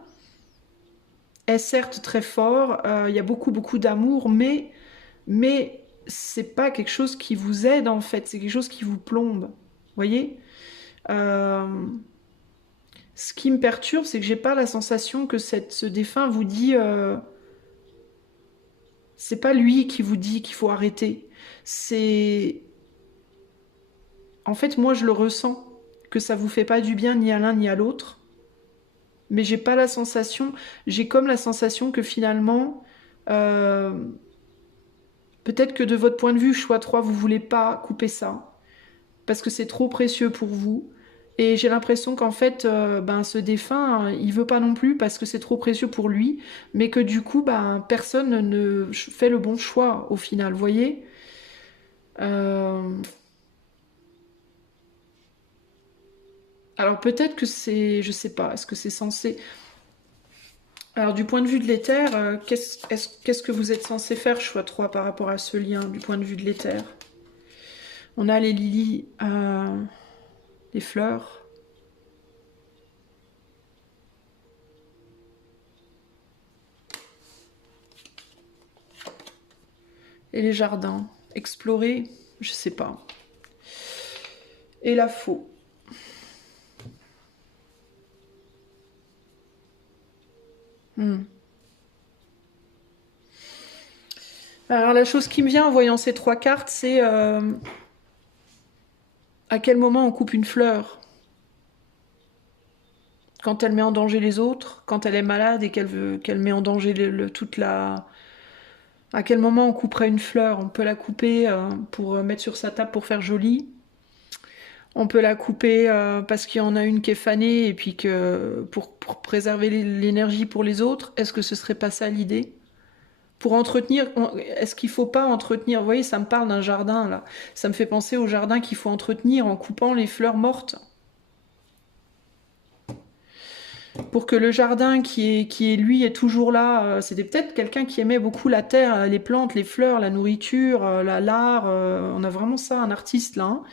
est certes très fort, il y a beaucoup beaucoup d'amour, mais c'est pas quelque chose qui vous aide en fait, c'est quelque chose qui vous plombe. Vous voyez. Euh, Ce qui me perturbe, c'est que j'ai pas la sensation que ce défunt vous dit. C'est pas lui qui vous dit qu'il faut arrêter. C'est. En fait, moi, je le ressens que ça vous fait pas du bien ni à l'un ni à l'autre. Mais j'ai pas la sensation. J'ai comme la sensation que finalement. euh, Peut-être que de votre point de vue, choix 3, vous voulez pas couper ça. Parce que c'est trop précieux pour vous. Et j'ai l'impression qu'en fait, ben, ce défunt, il veut pas non plus parce que c'est trop précieux pour lui, mais que du coup, ben, personne ne fait le bon choix au final, vous voyez. Euh, Alors peut-être que c'est, je sais pas, est-ce que c'est censé... Alors du point de vue de l'éther, qu'est-ce que vous êtes censé faire, choix 3, par rapport à ce lien, du point de vue de l'éther? On a les lilies, les fleurs. Et les jardins. Explorer, je sais pas. Et la faux. Hmm. Alors la chose qui me vient en voyant ces trois cartes, c'est à quel moment on coupe une fleur? Quand elle met en danger les autres, quand elle est malade et qu'elle met en danger toute la... À quel moment on couperait une fleur? On peut la couper pour mettre sur sa table pour faire joli. On peut la couper parce qu'il y en a une qui est fanée et puis que pour préserver l'énergie pour les autres. Est-ce que ce serait pas ça l'idée? Pour entretenir, est-ce qu'il faut pas entretenir? Vous voyez, ça me parle d'un jardin là. Ça me fait penser au jardin qu'il faut entretenir en coupant les fleurs mortes. Pour que le jardin qui est lui est toujours là. C'était peut-être quelqu'un qui aimait beaucoup la terre, les plantes, les fleurs, la nourriture, l'art. On a vraiment ça, un artiste là, hein.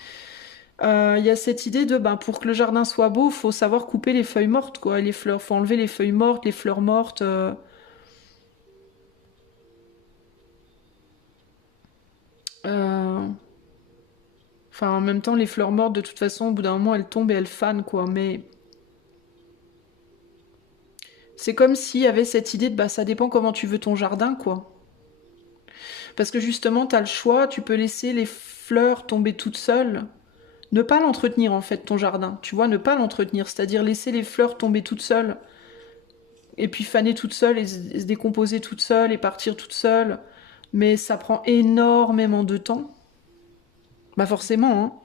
Il y a cette idée de, ben, pour que le jardin soit beau, faut savoir couper les feuilles mortes, quoi, les fleurs. Faut enlever les feuilles mortes, les fleurs mortes. Euh, Enfin, en même temps, les fleurs mortes, de toute façon, au bout d'un moment, elles tombent et elles fanent, quoi. Mais c'est comme s'il y avait cette idée de, bah, ça dépend comment tu veux ton jardin, quoi. Parce que justement, t'as le choix, tu peux laisser les fleurs tomber toutes seules. Ne pas l'entretenir, en fait, ton jardin. Tu vois, ne pas l'entretenir. C'est-à-dire laisser les fleurs tomber toutes seules. Et puis faner toute seule et se décomposer toute seule et partir toute seule. Mais ça prend énormément de temps. Bah forcément,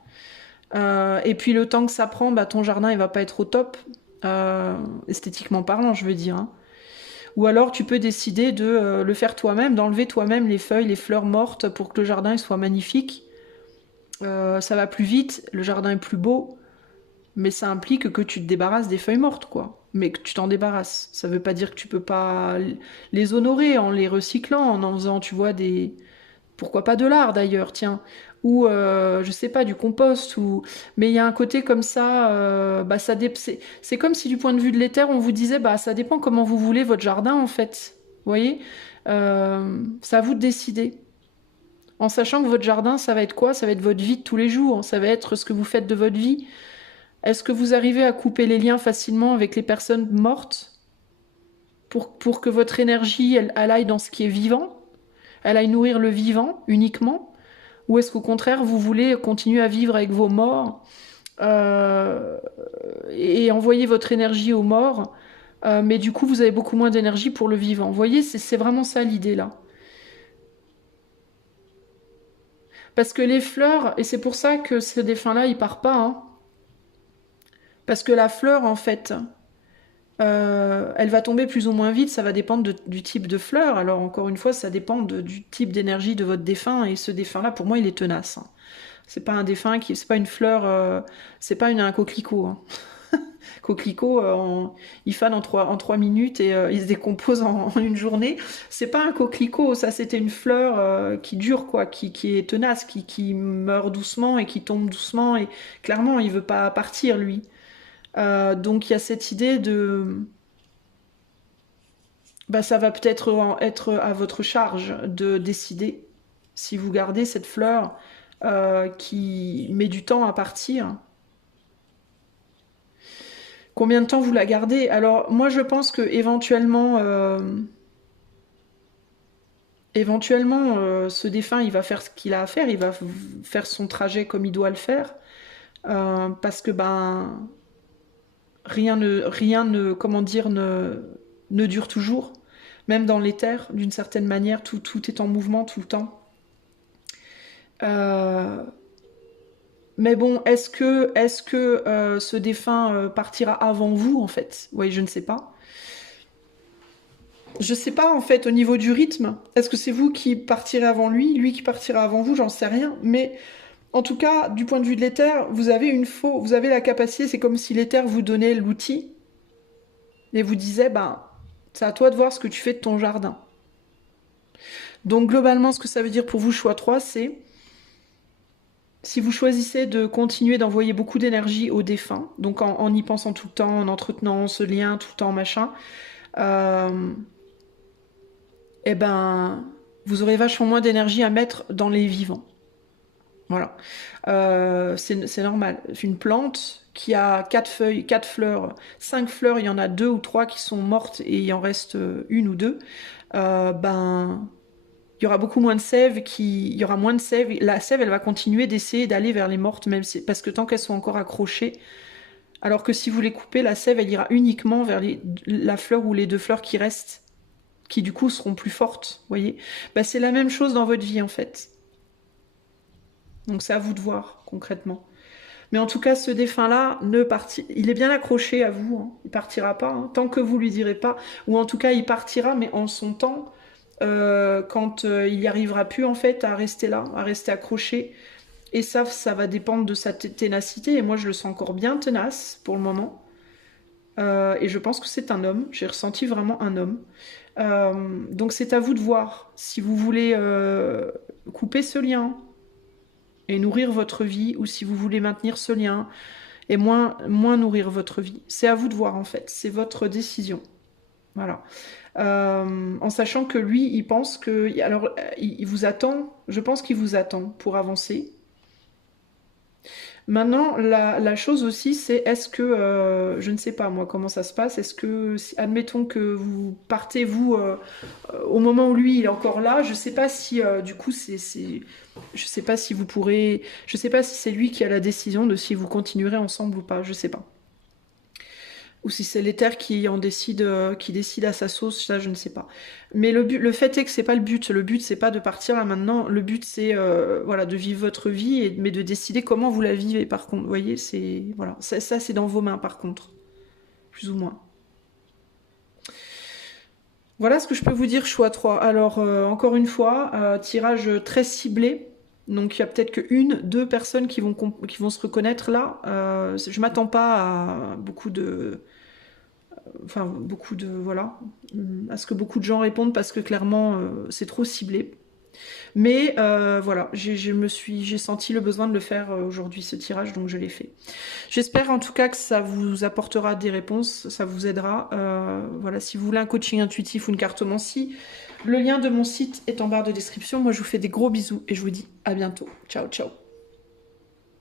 hein. Et puis le temps que ça prend, bah ton jardin il va pas être au top, esthétiquement parlant, je veux dire, hein. Ou alors tu peux décider de le faire toi-même, d'enlever toi-même les feuilles, les fleurs mortes pour que le jardin il soit magnifique. Ça va plus vite, le jardin est plus beau, mais ça implique que tu te débarrasses des feuilles mortes, quoi. Mais que tu t'en débarrasses. Ça veut pas dire que tu peux pas les honorer en les recyclant, en faisant, tu vois, des... Pourquoi pas de l'art d'ailleurs, tiens. Ou, je sais pas, du compost. Ou... Mais il y a un côté comme ça, bah, c'est comme si du point de vue de l'éther, on vous disait, bah ça dépend comment vous voulez votre jardin en fait. Vous voyez. C'est à vous de décider. En sachant que votre jardin, ça va être quoi? Ça va être votre vie de tous les jours. Ça va être ce que vous faites de votre vie. Est-ce que vous arrivez à couper les liens facilement avec les personnes mortes pour que votre énergie, elle aille dans ce qui est vivant? Elle aille nourrir le vivant uniquement? Ou est-ce qu'au contraire, vous voulez continuer à vivre avec vos morts euh, et envoyer votre énergie aux morts, mais du coup, vous avez beaucoup moins d'énergie pour le vivant. Vous voyez, c'est vraiment ça l'idée là. Parce que les fleurs, et c'est pour ça que ce défunt-là, il part pas, hein, parce que la fleur, en fait, elle va tomber plus ou moins vite, ça va dépendre du type de fleur. Alors encore une fois, ça dépend du type d'énergie de votre défunt, et ce défunt-là, pour moi, il est tenace, hein. C'est pas un défunt c'est pas une fleur, c'est pas un coquelicot, hein. Coquelicot, il fane en 3 minutes et il se décompose en une journée. C'est pas un coquelicot, ça c'était une fleur qui dure, quoi, qui est tenace, qui meurt doucement et qui tombe doucement. Et clairement, il veut pas partir, lui. Donc il y a cette idée de... Bah, ça va peut-être être à votre charge de décider si vous gardez cette fleur qui met du temps à partir. Combien de temps vous la gardez? Alors moi je pense que éventuellement, ce défunt il va faire ce qu'il a à faire, il va faire son trajet comme il doit le faire, parce que ben rien ne comment dire ne dure toujours, même dans l'éther d'une certaine manière, tout est en mouvement tout le temps. Euh, mais bon, est-ce que ce défunt partira avant vous en fait? Oui, je ne sais pas. Je sais pas en fait au niveau du rythme. Est-ce que c'est vous qui partirez avant lui qui partira avant vous? J'en sais rien. Mais en tout cas, du point de vue de l'éther, vous avez la capacité. C'est comme si l'éther vous donnait l'outil et vous disait, ben, c'est à toi de voir ce que tu fais de ton jardin. Donc globalement, ce que ça veut dire pour vous, choix 3, c'est si vous choisissez de continuer d'envoyer beaucoup d'énergie aux défunts, donc en y pensant tout le temps, en entretenant ce lien tout le temps, machin, euh, eh ben, vous aurez vachement moins d'énergie à mettre dans les vivants. Voilà. C'est normal. Une plante qui a 4 feuilles, 4 fleurs, 5 fleurs, il y en a 2 ou 3 qui sont mortes et il en reste une ou deux, ben, il y aura beaucoup moins de sève, il y aura moins de sève. La sève, elle va continuer d'essayer d'aller vers les mortes, même parce que tant qu'elles sont encore accrochées, alors que si vous les coupez, la sève, elle ira uniquement vers la fleur ou les 2 fleurs qui restent, qui du coup seront plus fortes, vous voyez. Ben, c'est la même chose dans votre vie, en fait. Donc c'est à vous de voir, concrètement. Mais en tout cas, ce défunt-là, il est bien accroché à vous, hein. Il partira pas, hein, tant que vous lui direz pas. Ou en tout cas, il partira, mais en son temps, quand il n'y arrivera plus, en fait, à rester là, à rester accroché. Et ça va dépendre de sa ténacité. Et moi, je le sens encore bien tenace pour le moment. Et je pense que c'est un homme. J'ai ressenti vraiment un homme. Donc c'est à vous de voir si vous voulez couper ce lien et nourrir votre vie, ou si vous voulez maintenir ce lien et moins nourrir votre vie. C'est à vous de voir en fait, c'est votre décision. Voilà. En sachant que lui, il pense que... Alors, il vous attend, je pense qu'il vous attend pour avancer. Maintenant, la chose aussi, c'est est-ce que, je ne sais pas moi comment ça se passe, est-ce que, admettons que vous partez, vous, au moment où lui, il est encore là, je sais pas si, du coup, je sais pas si vous pourrez, je sais pas si c'est lui qui a la décision de si vous continuerez ensemble ou pas, je sais pas. Ou si c'est l'éther qui décide à sa sauce, ça je ne sais pas. Mais le fait est que c'est pas le but. Le but c'est pas de partir là maintenant. Le but c'est voilà de vivre votre vie, mais de décider comment vous la vivez. Par contre, vous voyez, c'est voilà, ça c'est dans vos mains par contre, plus ou moins. Voilà ce que je peux vous dire, choix 3. Alors, encore une fois, tirage très ciblé. Donc, il y a peut-être que une, deux personnes qui vont se reconnaître là. Je m'attends pas à beaucoup de... Enfin, beaucoup de... Voilà. À ce que beaucoup de gens répondent parce que clairement, c'est trop ciblé. Mais voilà, j'ai senti le besoin de le faire aujourd'hui, ce tirage, donc je l'ai fait. J'espère en tout cas que ça vous apportera des réponses, ça vous aidera. Voilà, si vous voulez un coaching intuitif ou une cartomancie, le lien de mon site est en barre de description. Moi, je vous fais des gros bisous et je vous dis à bientôt. Ciao, ciao.